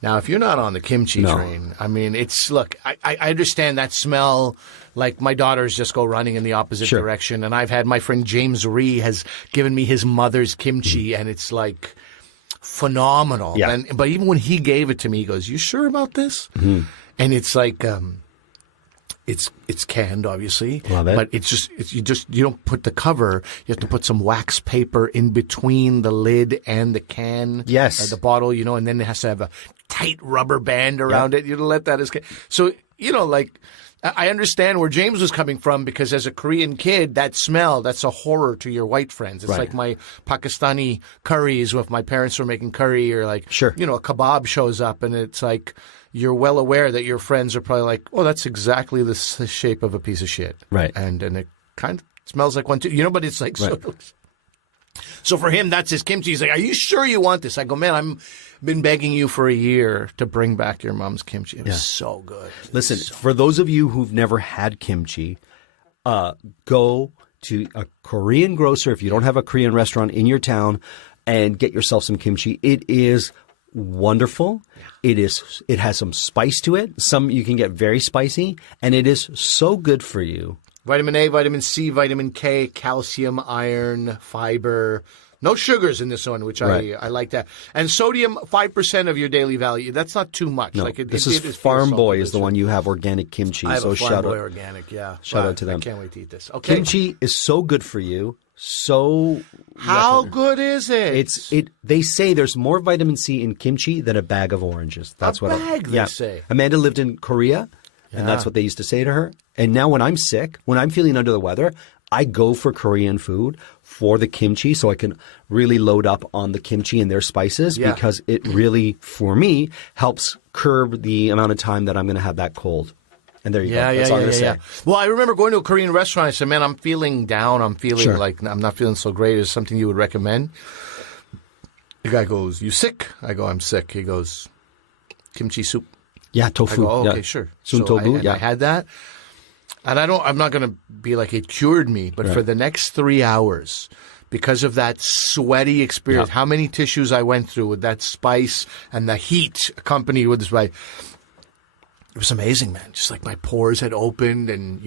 Now, if you're not on the kimchi train, I mean, look, I understand that smell. Like, my daughters just go running in the opposite direction. And I've had my friend James Ree has given me his mother's kimchi, and it's like phenomenal. Yeah. But even when he gave it to me, he goes, "You sure about this?" Mm-hmm. And it's like, it's canned, obviously. Love it. But you don't put the cover. You have to put some wax paper in between the lid and the can. Yes. The bottle, and then it has to have a tight rubber band around it. You don't let that escape. So, like, I understand where James was coming from because as a Korean kid, that smell, that's a horror to your white friends. It's like my Pakistani curries if my parents were making curry or like, a kebab shows up and it's like, you're well aware that your friends are probably like, oh, that's exactly the shape of a piece of shit. Right. And it kind of smells like one too, but it's like, so for him, that's his kimchi. He's like, are you sure you want this? I go, man, I've been begging you for a year to bring back your mom's kimchi. It was so good. Listen, for those of you who've never had kimchi, go to a Korean grocer if you don't have a Korean restaurant in your town and get yourself some kimchi. It is wonderful. It has some spice to it. Some you can get very spicy, and it is so good for you. Vitamin A, vitamin C, vitamin K, calcium, iron, fiber. No sugars in this one, which I like that. And sodium, 5% of your daily value. That's not too much. No, like this is Farm Boy is the one you have organic kimchi. I have so a Farm shout Boy out, organic, yeah. Shout out to them. I can't wait to eat this. Okay. Kimchi is so good for you. So how good is it? They say there's more vitamin C in kimchi than a bag of oranges. That's they say. Amanda lived in Korea, and that's what they used to say to her. And now when I'm sick, when I'm feeling under the weather, I go for Korean food for the kimchi so I can really load up on the kimchi and their spices because it really, for me, helps curb the amount of time that I'm going to have that cold. And there you go. That's all I'm going to say. Well, I remember going to a Korean restaurant. I said, man, I'm feeling down. I'm feeling like I'm not feeling so great. Is something you would recommend? The guy goes, you sick? I go, I'm sick. He goes, kimchi soup. Yeah, tofu. I go, oh, okay, sure. Tofu, I had that. And I'm not going to be like it cured me, but for the next 3 hours, because of that sweaty experience, how many tissues I went through with that spice and the heat accompanied with this, it was amazing, man. Just like my pores had opened and,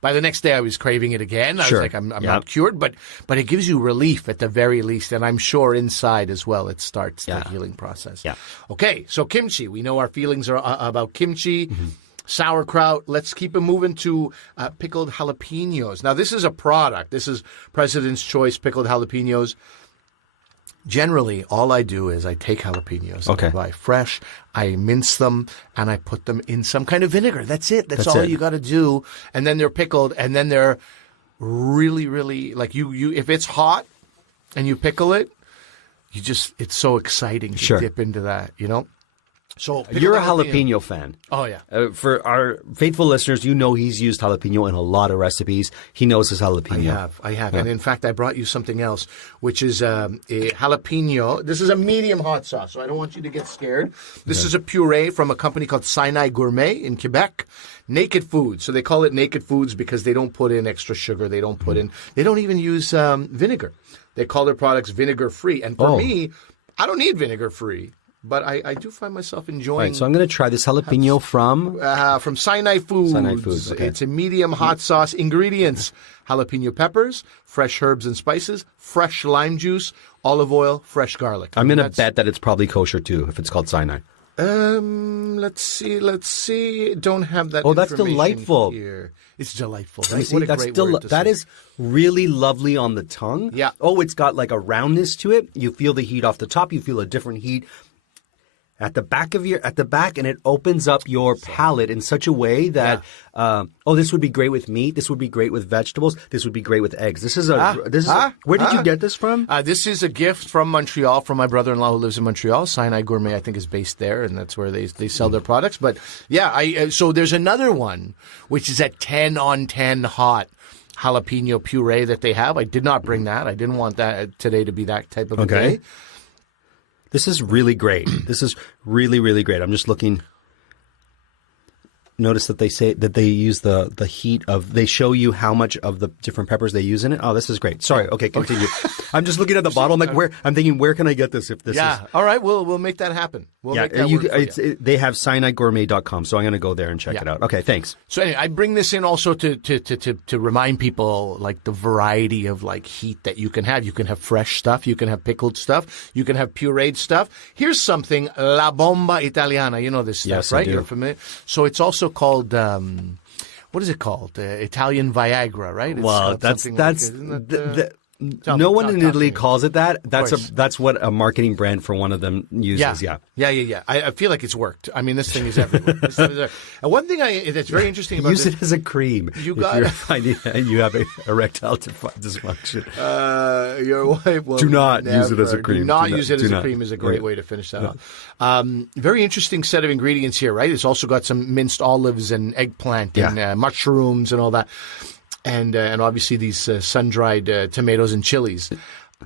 by the next day I was craving it again. I was like, I'm not cured, but it gives you relief at the very least. And I'm sure inside as well, it starts the healing process. Yeah. Okay. So kimchi, we know our feelings are about kimchi. Mm-hmm. Sauerkraut. Let's keep it moving to pickled jalapenos. Now, this is a product. This is President's Choice pickled jalapenos. Generally, all I do is I take jalapenos, I buy fresh, I mince them, and I put them in some kind of vinegar. That's it. That's all you got to do. And then they're pickled, and then they're really, really, like you. If it's hot and you pickle it, it's so exciting to dip into that, So you're a jalapeno fan. Oh, yeah. For our faithful listeners, he's used jalapeno in a lot of recipes. He knows his jalapeno. I have. Yeah. And in fact, I brought you something else, which is a jalapeno. This is a medium hot sauce, so I don't want you to get scared. This is a puree from a company called Sinai Gourmet in Quebec. Naked Foods. So they call it Naked Foods because they don't put in extra sugar. They don't even use vinegar. They call their products vinegar-free. And for me, I don't need vinegar-free. But I do find myself enjoying. Right, so I'm going to try this jalapeno from Sinai Foods. Sinai Foods. Okay. It's a medium hot sauce. Ingredients: jalapeno peppers, fresh herbs and spices, fresh lime juice, olive oil, fresh garlic. I'm going to bet that it's probably kosher too if it's called Sinai. Let's see. Don't have that. Oh, that's delightful. Here. It's delightful. Right? See, that is really lovely on the tongue. Yeah. Oh, it's got like a roundness to it. You feel the heat off the top. You feel a different heat. at the back, and it opens up your palate in such a way that this would be great with meat. This would be great with vegetables. This would be great with eggs. Where did you get this from? This is a gift from Montreal, from my brother-in-law who lives in Montreal. Sinai Gourmet, I think, is based there, and that's where they sell their products. But yeah, so there's another one which is at 10 on 10 hot. Jalapeno puree that they have. I did not bring that. I didn't want that today to be that type of a day. This is really great. This is really, really great. I'm just looking. Notice that they say that they use the heat of. They show you how much of the different peppers they use in it. Oh, this is great. Sorry. Okay, continue. I'm just looking at the bottle. I'm like, I'm thinking, where can I get this? If this is all right. We'll make that happen. We'll make that work for you. They have SinaiGourmet.com, so I'm going to go there and check it out. Okay, thanks. So anyway, I bring this in also to remind people like the variety of like heat that you can have. You can have fresh stuff. You can have pickled stuff. You can have pureed stuff. Here's something, La Bomba Italiana. You know this stuff, yes, right? I do. You're familiar. So it's also called, what is it called? Italian Viagra, right? No one in Italy calls it that. That's what a marketing brand for one of them uses. Yeah. I feel like it's worked. I mean, this thing is everywhere. And one thing that's very interesting about use it as a cream. If you're finding that you have erectile dysfunction. Your wife will do not use it as a cream. Do not use it as a cream is a great way to finish that off. Very interesting set of ingredients here, right? It's also got some minced olives and eggplant and mushrooms and all that. And obviously these sun-dried tomatoes and chilies.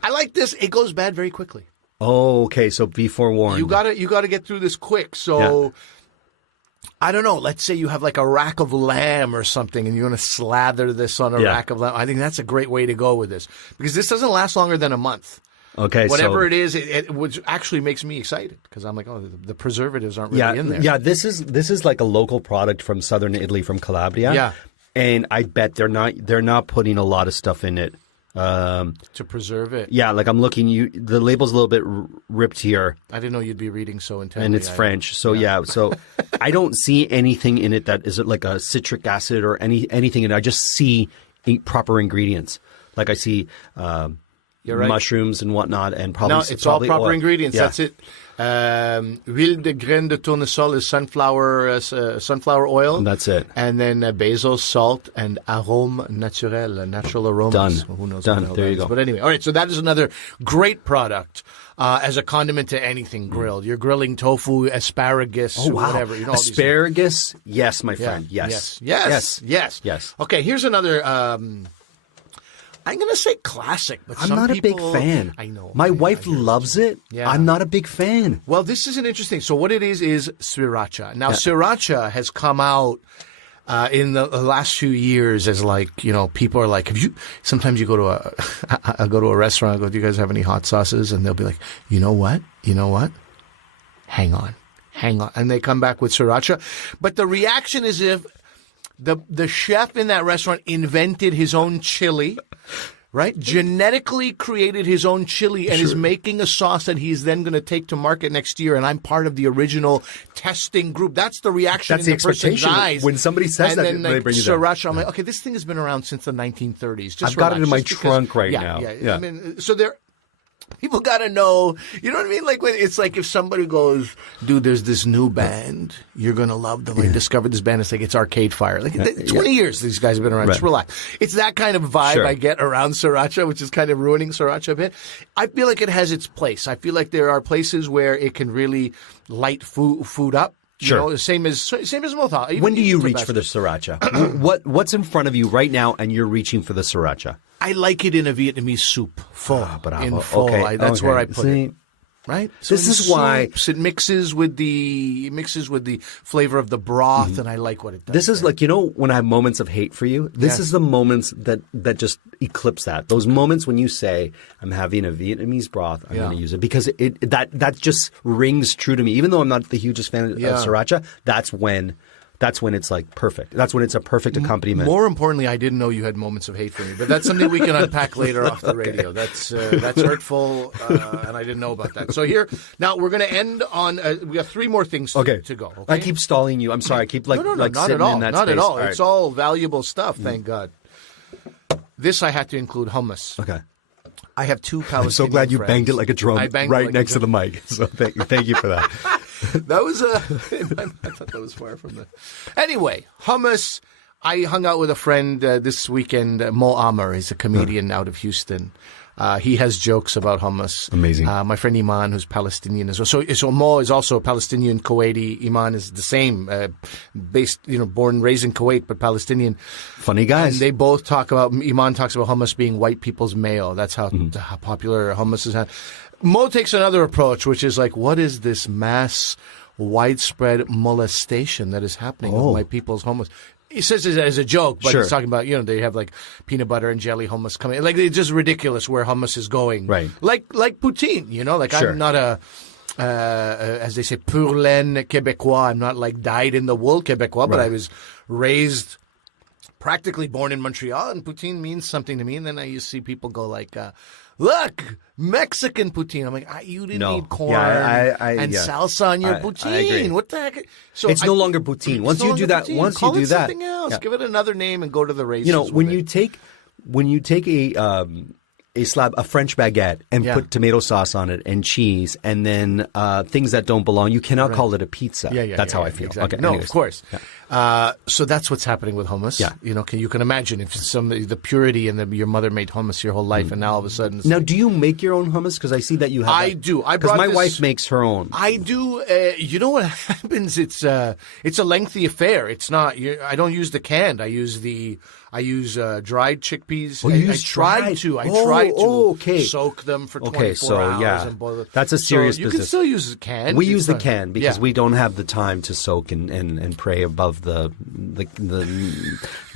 I like this. It goes bad very quickly. Oh, okay. So be forewarned. You gotta get through this quick. So I don't know. Let's say you have like a rack of lamb or something, and you want to slather this on a rack of lamb. I think that's a great way to go with this because this doesn't last longer than a month. Okay, whatever it is, which actually makes me excited because I'm like, oh, the preservatives aren't really in there. Yeah, this is like a local product from southern Italy, from Calabria. Yeah. And I bet they're not putting a lot of stuff in it to preserve it. Yeah, like I'm looking. The label's a little bit ripped here. I didn't know you'd be reading so intently. And it's French, so so I don't see anything in it that is like a citric acid or anything in it. I just see proper ingredients. Like I see mushrooms and whatnot, and probably it's all proper oil. ingredients. Yeah. That's it. Huile de graines de tournesol is sunflower oil. And that's it. And then basil, salt, and arôme naturel, natural aromas. Done. Who knows? Done. There you go. But anyway, all right. So that is another great product as a condiment to anything grilled. You're grilling tofu, asparagus, whatever. You know, asparagus? Yes, my friend. Yes. Okay. Here's another. I'm going to say classic, but I'm not a big fan. I know. My wife loves it. Yeah. I'm not a big fan. Well, this is an interesting. So what it is sriracha. Now, sriracha has come out in the last few years as like, you know, people are like, sometimes you go to I go to a restaurant, I go, do you guys have any hot sauces? And they'll be like, you know what? Hang on. And they come back with sriracha. But the reaction is if the chef in that restaurant invented his own chili, right? Genetically created his own chili and is making a sauce that he's then going to take to market next year. And I'm part of the original testing group. That's the reaction in the person's eyes. When somebody says that, then, they bring you sriracha. I'm like, okay, this thing has been around since the 1930s. I've got it in my trunk right now. Yeah. I mean, so people got to know, you know what I mean? Like, it's like if somebody goes, dude, there's this new band. You're going to love them. I discovered this band. It's like, it's Arcade Fire. Like, 20 years these guys have been around. Just relax. It's that kind of vibe I get around sriracha, which is kind of ruining sriracha a bit. I feel like it has its place. I feel like there are places where it can really light food up. You know, same as mothal. When do you reach for the sriracha? What's in front of you right now and you're reaching for the sriracha? I like it in a Vietnamese soup. Pho. In pho. Okay. That's where I put it. Right? So this is why it mixes with the flavor of the broth, and I like what it does. This is like, you know, when I have moments of hate for you, this is the moments that just eclipse that. Those moments when you say, I'm having a Vietnamese broth, I'm going to use it. Because that just rings true to me. Even though I'm not the hugest fan of sriracha, that's when it's like perfect. That's when it's a perfect accompaniment. More importantly, I didn't know you had moments of hate for me, but that's something we can unpack later off the radio. That's hurtful, and I didn't know about that. So now we're going to end on. We have 3 more things to go. Okay? I keep stalling you. I'm sorry. I keep no, sitting not at all. in that not space. At all. It's all valuable stuff. Thank God. This I had to include hummus. Okay. I have 2 Palestinian I'm so glad you friends. banged it like a drum right next to the mic. So thank you for that. That was I thought that was far from the. Anyway, hummus. I hung out with a friend this weekend. Mo Amar is a comedian out of Houston. He has jokes about hummus. Amazing. My friend Iman, who's Palestinian as well. So Mo is also a Palestinian Kuwaiti. Iman is the same, born and raised in Kuwait, but Palestinian. Funny guys. And they both talk about, Iman talks about hummus being white people's mayo. That's how popular hummus is. Mo takes another approach, which is like, what is this mass, widespread molestation that is happening with white people's hummus? He says it as a joke, but he's talking about, they have like peanut butter and jelly hummus coming. Like, it's just ridiculous where hummus is going. Right. Like poutine, I'm not as they say, pur laine Québécois. I'm not like dyed in the wool Québécois, but I was raised, practically born in Montreal, and poutine means something to me. And then I used to see people go like, look, Mexican poutine. I'm like, you didn't need corn and salsa on your poutine. I agree. What the heck? So it's no longer poutine. Once you do that, call it something else. Give it another name and go to the races. When you take a slab, a French baguette, and put tomato sauce on it and cheese, and then things that don't belong, you cannot call it a pizza. That's how I feel. Exactly. Okay, no, anyways. of course. So that's what's happening with hummus. Yeah. You can imagine if the purity and your mother made hummus your whole life, and now all of a sudden. Now, do you make your own hummus? Because I see that you have. I do. Because my wife makes her own. I do. You know what happens? It's a lengthy affair. It's not. I don't use the canned. I use dried chickpeas. I tried to soak them for 24 hours and boil them. That's a serious business. You can still use the can. We use the can because we don't have the time to soak and pray above the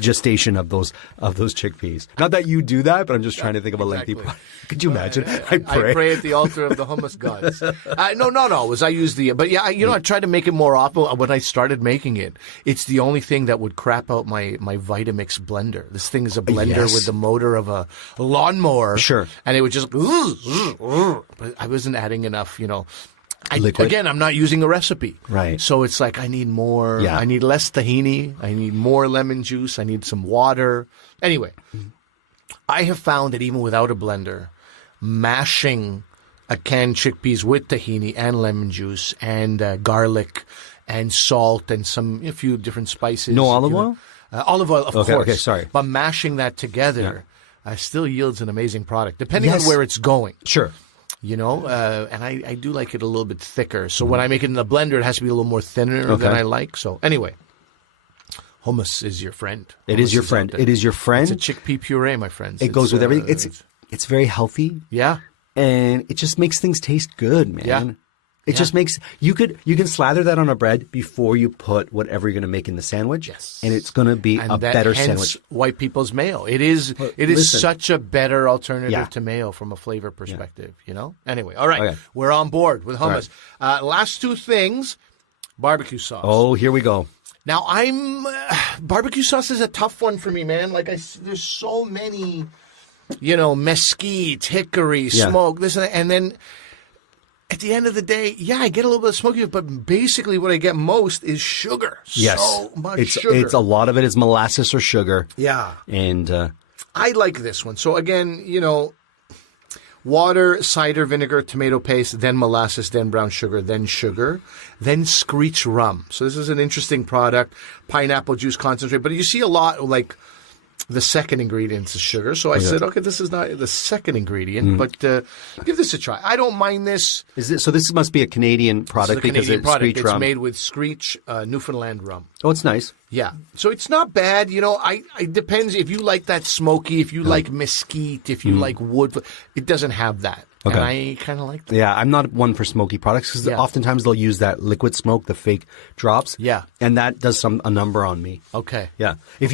gestation of those chickpeas. Not that you do that, but I'm just trying to think of a lengthy process. Could you imagine? I pray at the altar of the hummus gods. I use I tried to make it more often. When I started making it, it's the only thing that would crap out my Vitamix blender. This thing is a blender with the motor of a lawnmower. Sure. And it would just, but I wasn't adding enough, liquid. Again, I'm not using a recipe. Right. So it's like I need more. Yeah. I need less tahini. I need more lemon juice. I need some water. Anyway, I have found that even without a blender, mashing a canned chickpeas with tahini and lemon juice and garlic and salt and a few different spices. No olive oil? Olive oil, of course. Okay, sorry. But mashing that together still yields an amazing product, depending on where it's going. Sure. And I do like it a little bit thicker. So when I make it in the blender, it has to be a little more thinner than I like. So anyway, hummus is your friend. It is your friend. It is your friend. It's a chickpea puree, my friends. It goes with everything. It's very healthy. Yeah. And it just makes things taste good, man. Yeah. It just makes you can slather that on a bread before you put whatever you're going to make in the sandwich. Yes. And it's going to be a better sandwich. White people's mayo. It is such a better alternative to mayo from a flavor perspective, Anyway, all right. Okay. We're on board with hummus. Right. Last two things, barbecue sauce. Oh, here we go. Now, barbecue sauce is a tough one for me, man. There's so many, mesquite, hickory, smoke, this and that, and then at the end of the day, I get a little bit of smoky, but basically what I get most is sugar. Yes. So much sugar. It's a lot of it is molasses or sugar. Yeah. And I like this one. So again, water, cider vinegar, tomato paste, then molasses, then brown sugar, then screech rum. So this is an interesting product. Pineapple juice concentrate. But you see a lot like the second ingredient is sugar. So I said, okay, this is not the second ingredient, but give this a try. I don't mind this. So this must be a Canadian product because it's Screech rum. It's made with Screech Newfoundland rum. Oh, it's nice. Yeah. So it's not bad. It depends if you like that smoky, if you like mesquite, if you like wood. It doesn't have that. Okay. And I kind of like that. Yeah, I'm not one for smoky products because oftentimes they'll use that liquid smoke, the fake drops. Yeah. And that does a number on me. Okay. Yeah. If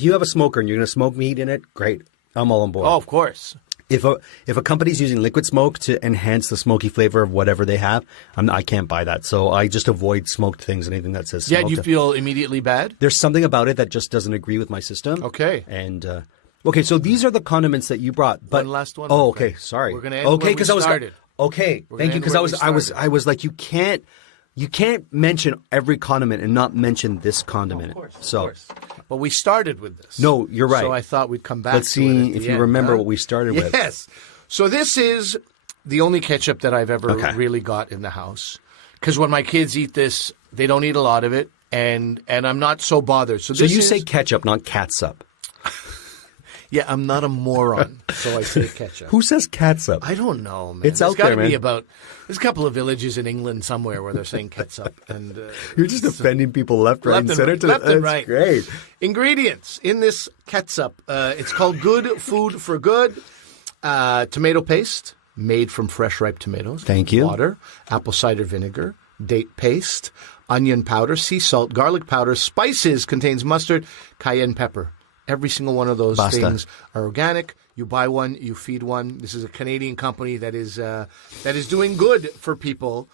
you have a smoker and you're going to smoke meat in it, great. I'm all on board. Oh, of course. If a company's using liquid smoke to enhance the smoky flavor of whatever they have, I can't buy that. So I just avoid smoked things, anything that says smoked. Yeah, do you feel immediately bad? There's something about it that just doesn't agree with my system. Okay. And okay, so these are the condiments that you brought. But, one last one. Oh, okay. Sorry. We're going to end where we started. Okay. Thank you, because I was like, you can't mention every condiment and not mention this condiment. Of course. But we started with this. No, you're right. So I thought we'd come back Let's see if you remember what we started with. Yes. So this is the only ketchup that I've ever really got in the house. Because when my kids eat this, they don't eat a lot of it, and I'm not so bothered. So you say ketchup, not catsup. Yeah, I'm not a moron, so I say ketchup. Who says catsup? I don't know, man. It's out there, man. There's a couple of villages in England somewhere where they're saying ketchup. And You're just offending people left, right, and center. Left and right. Great. Ingredients in this ketchup. It's called Good Food for Good. Tomato paste made from fresh ripe tomatoes. Thank you. Water, apple cider vinegar, date paste, onion powder, sea salt, garlic powder, spices, contains mustard, cayenne pepper. Every single one of those things are organic. You buy one, you feed one. This is a Canadian company that is doing good for people.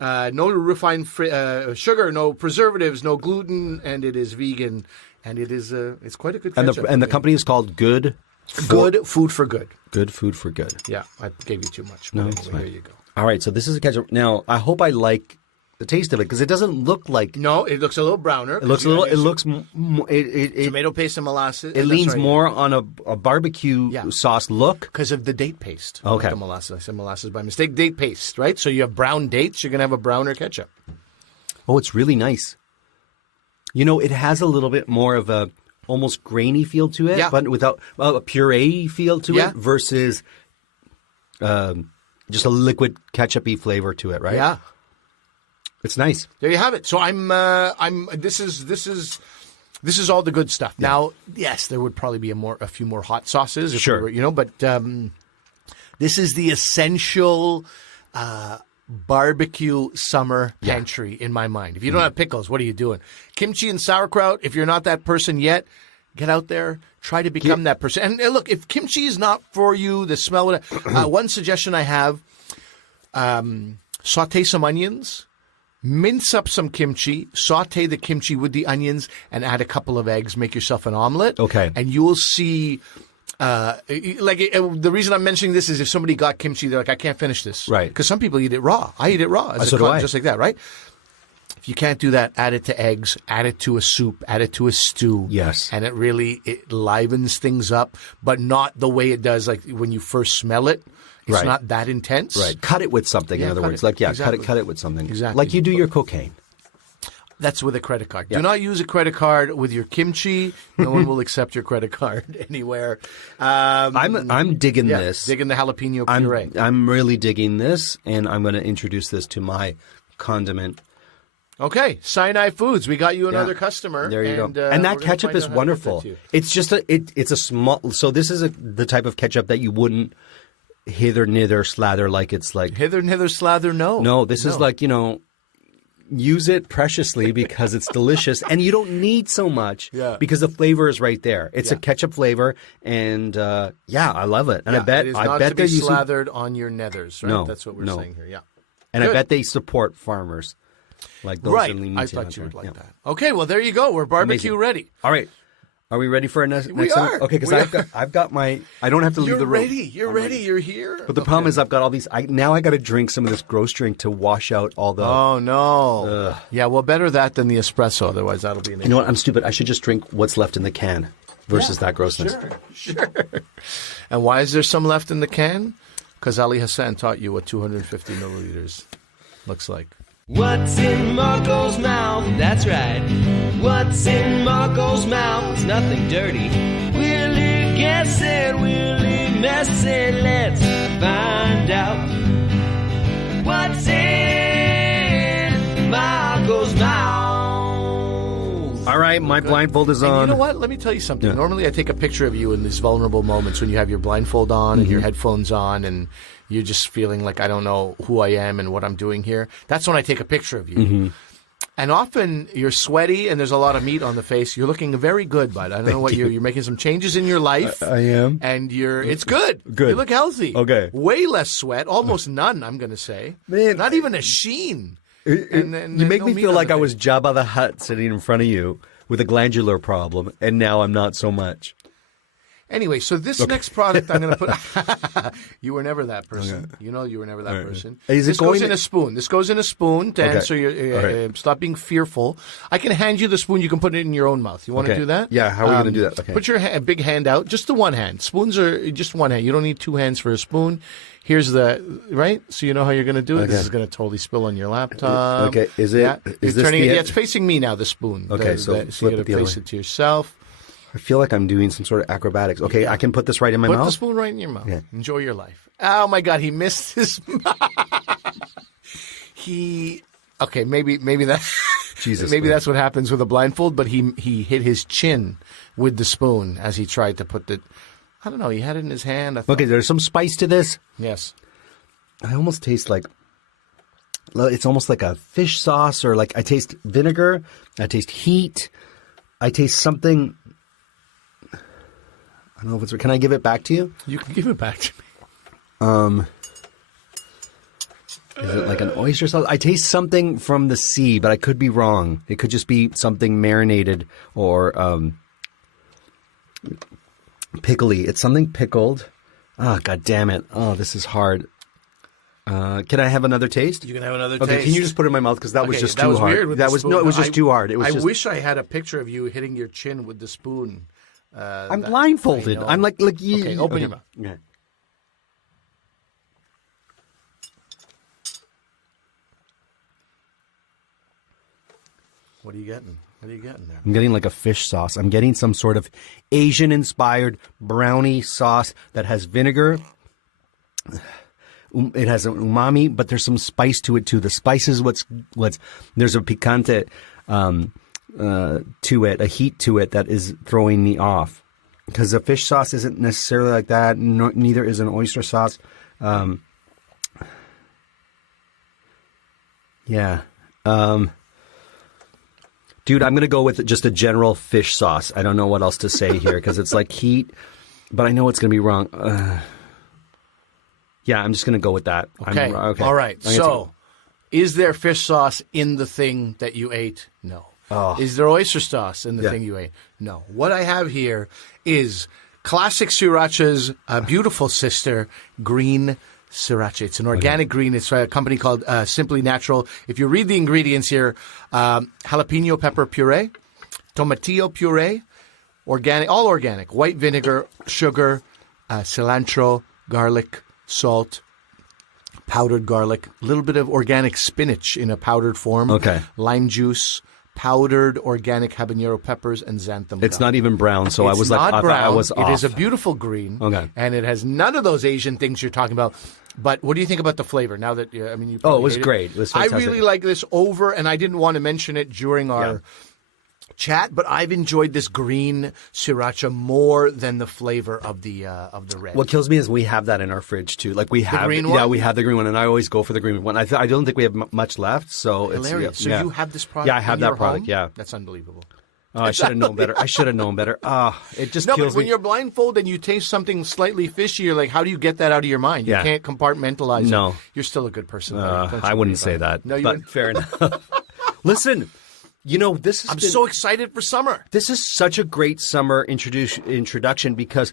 No refined sugar, no preservatives, no gluten, and it is vegan. And it's quite a good ketchup. And the company is called Good Food for Good. Good Food for Good. Yeah, I gave you too much. No, anyway, it's fine. Here you go. All right, so this is a ketchup. Now, I hope I like the taste of it because it doesn't look like. No, it looks a little browner. It looks a little. It looks. Tomato paste and molasses. It leans more on a barbecue sauce look because of the date paste. Okay. The molasses. I said molasses by mistake. Date paste, right? So you have brown dates. You're gonna have a browner ketchup. Oh, it's really nice. You know, it has a little bit more of a almost grainy feel to it, but without a puree feel to it versus just a liquid ketchup-y flavor to it, right? Yeah. It's nice. There you have it. So this is all the good stuff. Yeah. Now, yes, there would probably be a few more hot sauces, sure. But this is the essential barbecue summer pantry in my mind. If you don't have pickles, what are you doing? Kimchi and sauerkraut, if you're not that person yet, get out there, try to become that person. And look, if kimchi is not for you, the smell, one suggestion I have, saute some onions, mince up some kimchi, saute the kimchi with the onions, and add a couple of eggs. Make yourself an omelet. Okay. And you will see... the reason I'm mentioning this is if somebody got kimchi, they're like, I can't finish this. Right. Because some people eat it raw. I eat it raw. So do I. Just like that, right? If you can't do that, add it to eggs, add it to a soup, add it to a stew. Yes. And it livens things up, but not the way it does like when you first smell it. It's not that intense. Right. Cut it with something, in other words. Exactly. Cut it with something. Exactly. Like you do your cocaine. That's with a credit card. Do not use a credit card with your kimchi. No one will accept your credit card anywhere. I'm digging this. Digging the jalapeno puree. I'm really digging this, and I'm going to introduce this to my condiment. Okay, Sinai Foods. We got you another customer. There you go. And that ketchup is wonderful. It's just it's a small. So this is the type of ketchup that you wouldn't hither, nither, slather like it's like hither, nither, slather. No, this is like use it preciously because it's delicious, and you don't need so much because the flavor is right there. It's a ketchup flavor, and I love it. And I bet they're slathered on your nethers. Right? No, that's what we're saying here. Yeah, and I bet they support farmers like those in Louisiana. I thought you would like that. Okay, well there you go. We're barbecue ready. All right. Are we ready for our next? We are. Okay, because I've got my. I don't have to leave the room. You're ready. You're here. But the problem is I've got all these. Now I got to drink some of this gross drink to wash out all the. Oh no! Yeah, well, better that than the espresso. Otherwise, that'll be an issue. You know what? I'm stupid. I should just drink what's left in the can versus that grossness. Sure. And why is there some left in the can? Because Ali Hassan taught you what 250 milliliters looks like. What's in Marco's mouth? That's right. What's in Marco's mouth? It's nothing dirty. Will he guess it? Will he mess it? Let's find out. What's in Marco's mouth? All right, my blindfold is on. And you know what? Let me tell you something. Yeah. Normally I take a picture of you in these vulnerable moments when you have your blindfold on and your headphones on and you're just feeling like I don't know who I am and what I'm doing here. That's when I take a picture of you. Mm-hmm. And often you're sweaty and there's a lot of meat on the face. You're looking very good, bud. I don't know what you're making some changes in your life. I am. And it's good. Good. You look healthy. Okay. Way less sweat. Almost none, I'm going to say. Man, not even a sheen. You make me feel like I was Jabba the Hutt sitting in front of you with a glandular problem, and now I'm not so much. Anyway, so this next product I'm going to put. You were never that person. Okay. You know, you were never that person. This goes in a spoon. This goes in a spoon to answer your. Stop being fearful. I can hand you the spoon. You can put it in your own mouth. You want to do that? Yeah. How are we going to do that? Okay. Put your big hand out. Just the one hand. Spoons are just one hand. You don't need two hands for a spoon. Here's the right. So you know how you're going to do it. Okay. This is going to totally spill on your laptop. Okay. Is it? Yeah. Is You're turning this it. Yeah, it's facing me now. The spoon. Okay. So you got to face it to yourself. I feel like I'm doing some sort of acrobatics. Okay, I can put this right in my mouth? Put the spoon right in your mouth. Yeah. Enjoy your life. Oh, my God, he missed his mouth. Okay, maybe that... Jesus. Maybe that's what happens with a blindfold, but he hit his chin with the spoon as he tried to put the... I don't know, he had it in his hand. Okay, there's some spice to this. Yes. I almost taste like... It's almost like a fish sauce, or like I taste vinegar, I taste heat, I taste something... I don't know if it's... Can I give it back to you? You can give it back to me. Is it like an oyster sauce? I taste something from the sea, but I could be wrong. It could just be something marinated or pickle-ly. It's something pickled. Oh, God damn it. Oh, this is hard. Can I have another taste? You can have another taste. Okay, can you just put it in my mouth? Because that was just too hard. Weird with that was no, it was just too hard. It was I wish I had a picture of you hitting your chin with the spoon. I'm blindfolded. I'm like okay, open your mouth. Okay. What are you getting? What are you getting there? I'm getting like a fish sauce. I'm getting some sort of Asian-inspired brownie sauce that has vinegar. It has an umami, but there's some spice to it too. The spice is what's there's a picante to it, a heat to it that is throwing me off. Because the fish sauce isn't necessarily like that. Neither is an oyster sauce. Yeah. Dude, I'm going to go with just a general fish sauce. I don't know what else to say here because it's like heat, but I know it's going to be wrong. Yeah, I'm just going to go with that. Okay. All right. So, is there fish sauce in the thing that you ate? No. Oh. Is there oyster sauce in the thing you ate? No. What I have here is classic sriracha's beautiful sister, green sriracha. It's an organic green. It's a company called Simply Natural. If you read the ingredients here, jalapeno pepper puree, tomatillo puree, organic, all organic, white vinegar, sugar, cilantro, garlic, salt, powdered garlic, a little bit of organic spinach in a powdered form, lime juice, powdered organic habanero peppers, and xanthan. It's not even brown, so I was like, I thought I was off. It is a beautiful green, and it has none of those Asian things you're talking about. But what do you think about the flavor? Now that you it was great. It was fantastic. I really like this over, and I didn't want to mention it during our chat, but I've enjoyed this green sriracha more than the flavor of the red. What kills me is we have that in our fridge too. Like we have the green one? Yeah, we have the green one, and I always go for the green one. I don't think we have much left, so hilarious. It's so you have this product? Yeah, I have that product. Home? Yeah, that's unbelievable. Oh, I should have known better. I should have known better. It just kills me. But when you're blindfolded and you taste something slightly fishy, you're like, how do you get that out of your mind? You can't compartmentalize it. You're still a good person. I wouldn't say that. No, you wouldn't. Fair enough. Listen, this I'm so excited for summer. This is such a great summer introduction because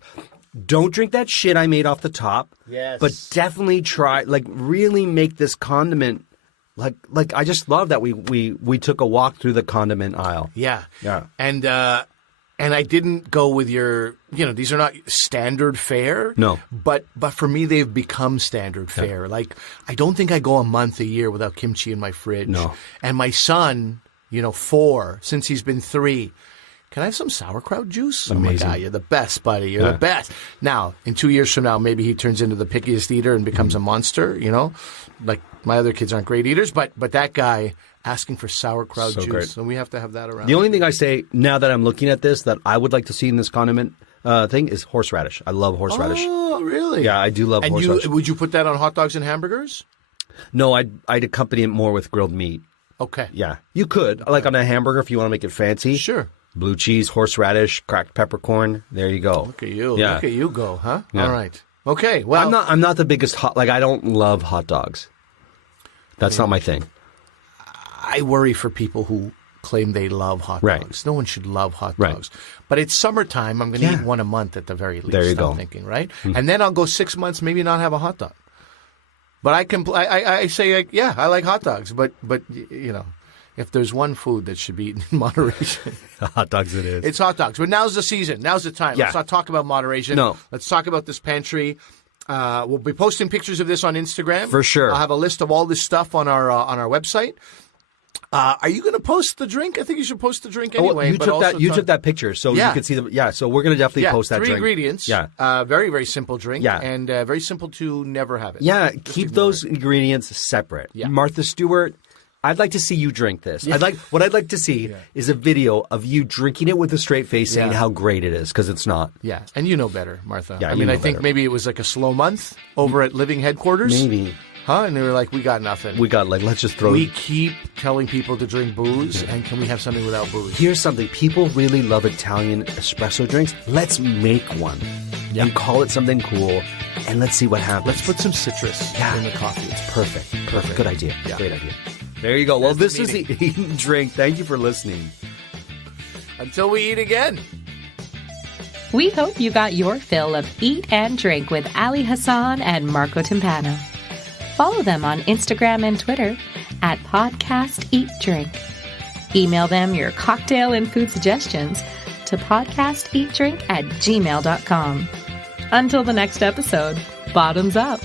don't drink that shit I made off the top. Yes. But definitely try, really make this condiment. Like I just love that we took a walk through the condiment aisle. Yeah. And I didn't go with your, these are not standard fare. No. But for me, they've become standard fare. Like, I don't think I go a month, a year without kimchi in my fridge. No. And my son, 4, since he's been 3, can I have some sauerkraut juice? Amazing. Oh my God, you're the best, buddy. You're the best. Now, in 2 years from now, maybe he turns into the pickiest eater and becomes a monster, Like, my other kids aren't great eaters, but that guy asking for sauerkraut juice. Great. So we have to have that around. The only thing I say, now that I'm looking at this, that I would like to see in this condiment thing is horseradish. I love horseradish. Oh, really? Yeah, I do love horseradish. And would you put that on hot dogs and hamburgers? No, I'd accompany it more with grilled meat. Okay. Yeah. You could. Like on a hamburger if you want to make it fancy. Sure. Blue cheese, horseradish, cracked peppercorn. There you go. Look at you. Yeah. Look at you go, huh? Yeah. All right. Okay. Well, I'm not the biggest I don't love hot dogs. That's not my thing. I worry for people who claim they love hot Right. dogs. No one should love hot Right. dogs. But it's summertime. I'm going to eat one a month at the very least. There you go. I'm thinking, right? And then I'll go 6 months, maybe not have a hot dog. But I say, like, yeah, I like hot dogs. But you know, if there's one food that should be eaten in moderation, Hot dogs it is. it's hot dogs. But now's the season. Now's the time. Yeah. Let's not talk about moderation. No. Let's talk about this pantry. We'll be posting pictures of this on Instagram. For sure. I'll have a list of all this stuff on our website. Are you going to post the drink? I think you should post the drink anyway. you took that picture, so you could see them. Yeah, so we're going to definitely post that 3 drink. ingredients. Yeah. Very, very simple drink. Yeah. And very simple to never have it. Yeah, Just keep ignore those it. ingredients separate. Yeah. Martha Stewart, I'd like to see you drink this. What I'd like to see is a video of you drinking it with a straight face, saying how great it is, because it's not. Yeah, and you know better, Martha. Yeah, I you mean, know I think better. maybe it was like a slow month over at Living headquarters. Maybe Huh? And they were like, we got nothing. we got let's just throw. We keep telling people to drink booze, and can we have something without booze? Here's something: people really love Italian espresso drinks. Let's make one and call it something cool, and let's see what happens. Let's put some citrus in the coffee. It's Perfect. Good idea. Yeah. Great idea. There you go. Well, There's this the is the Eat and Drink. Thank you for listening. Until we eat again. We hope you got your fill of Eat and Drink with Ali Hassan and Marco Timpano. Follow them on Instagram and Twitter at Podcast Eat Drink. Email them your cocktail and food suggestions to podcasteatdrink@gmail.com. Until the next episode, bottoms up.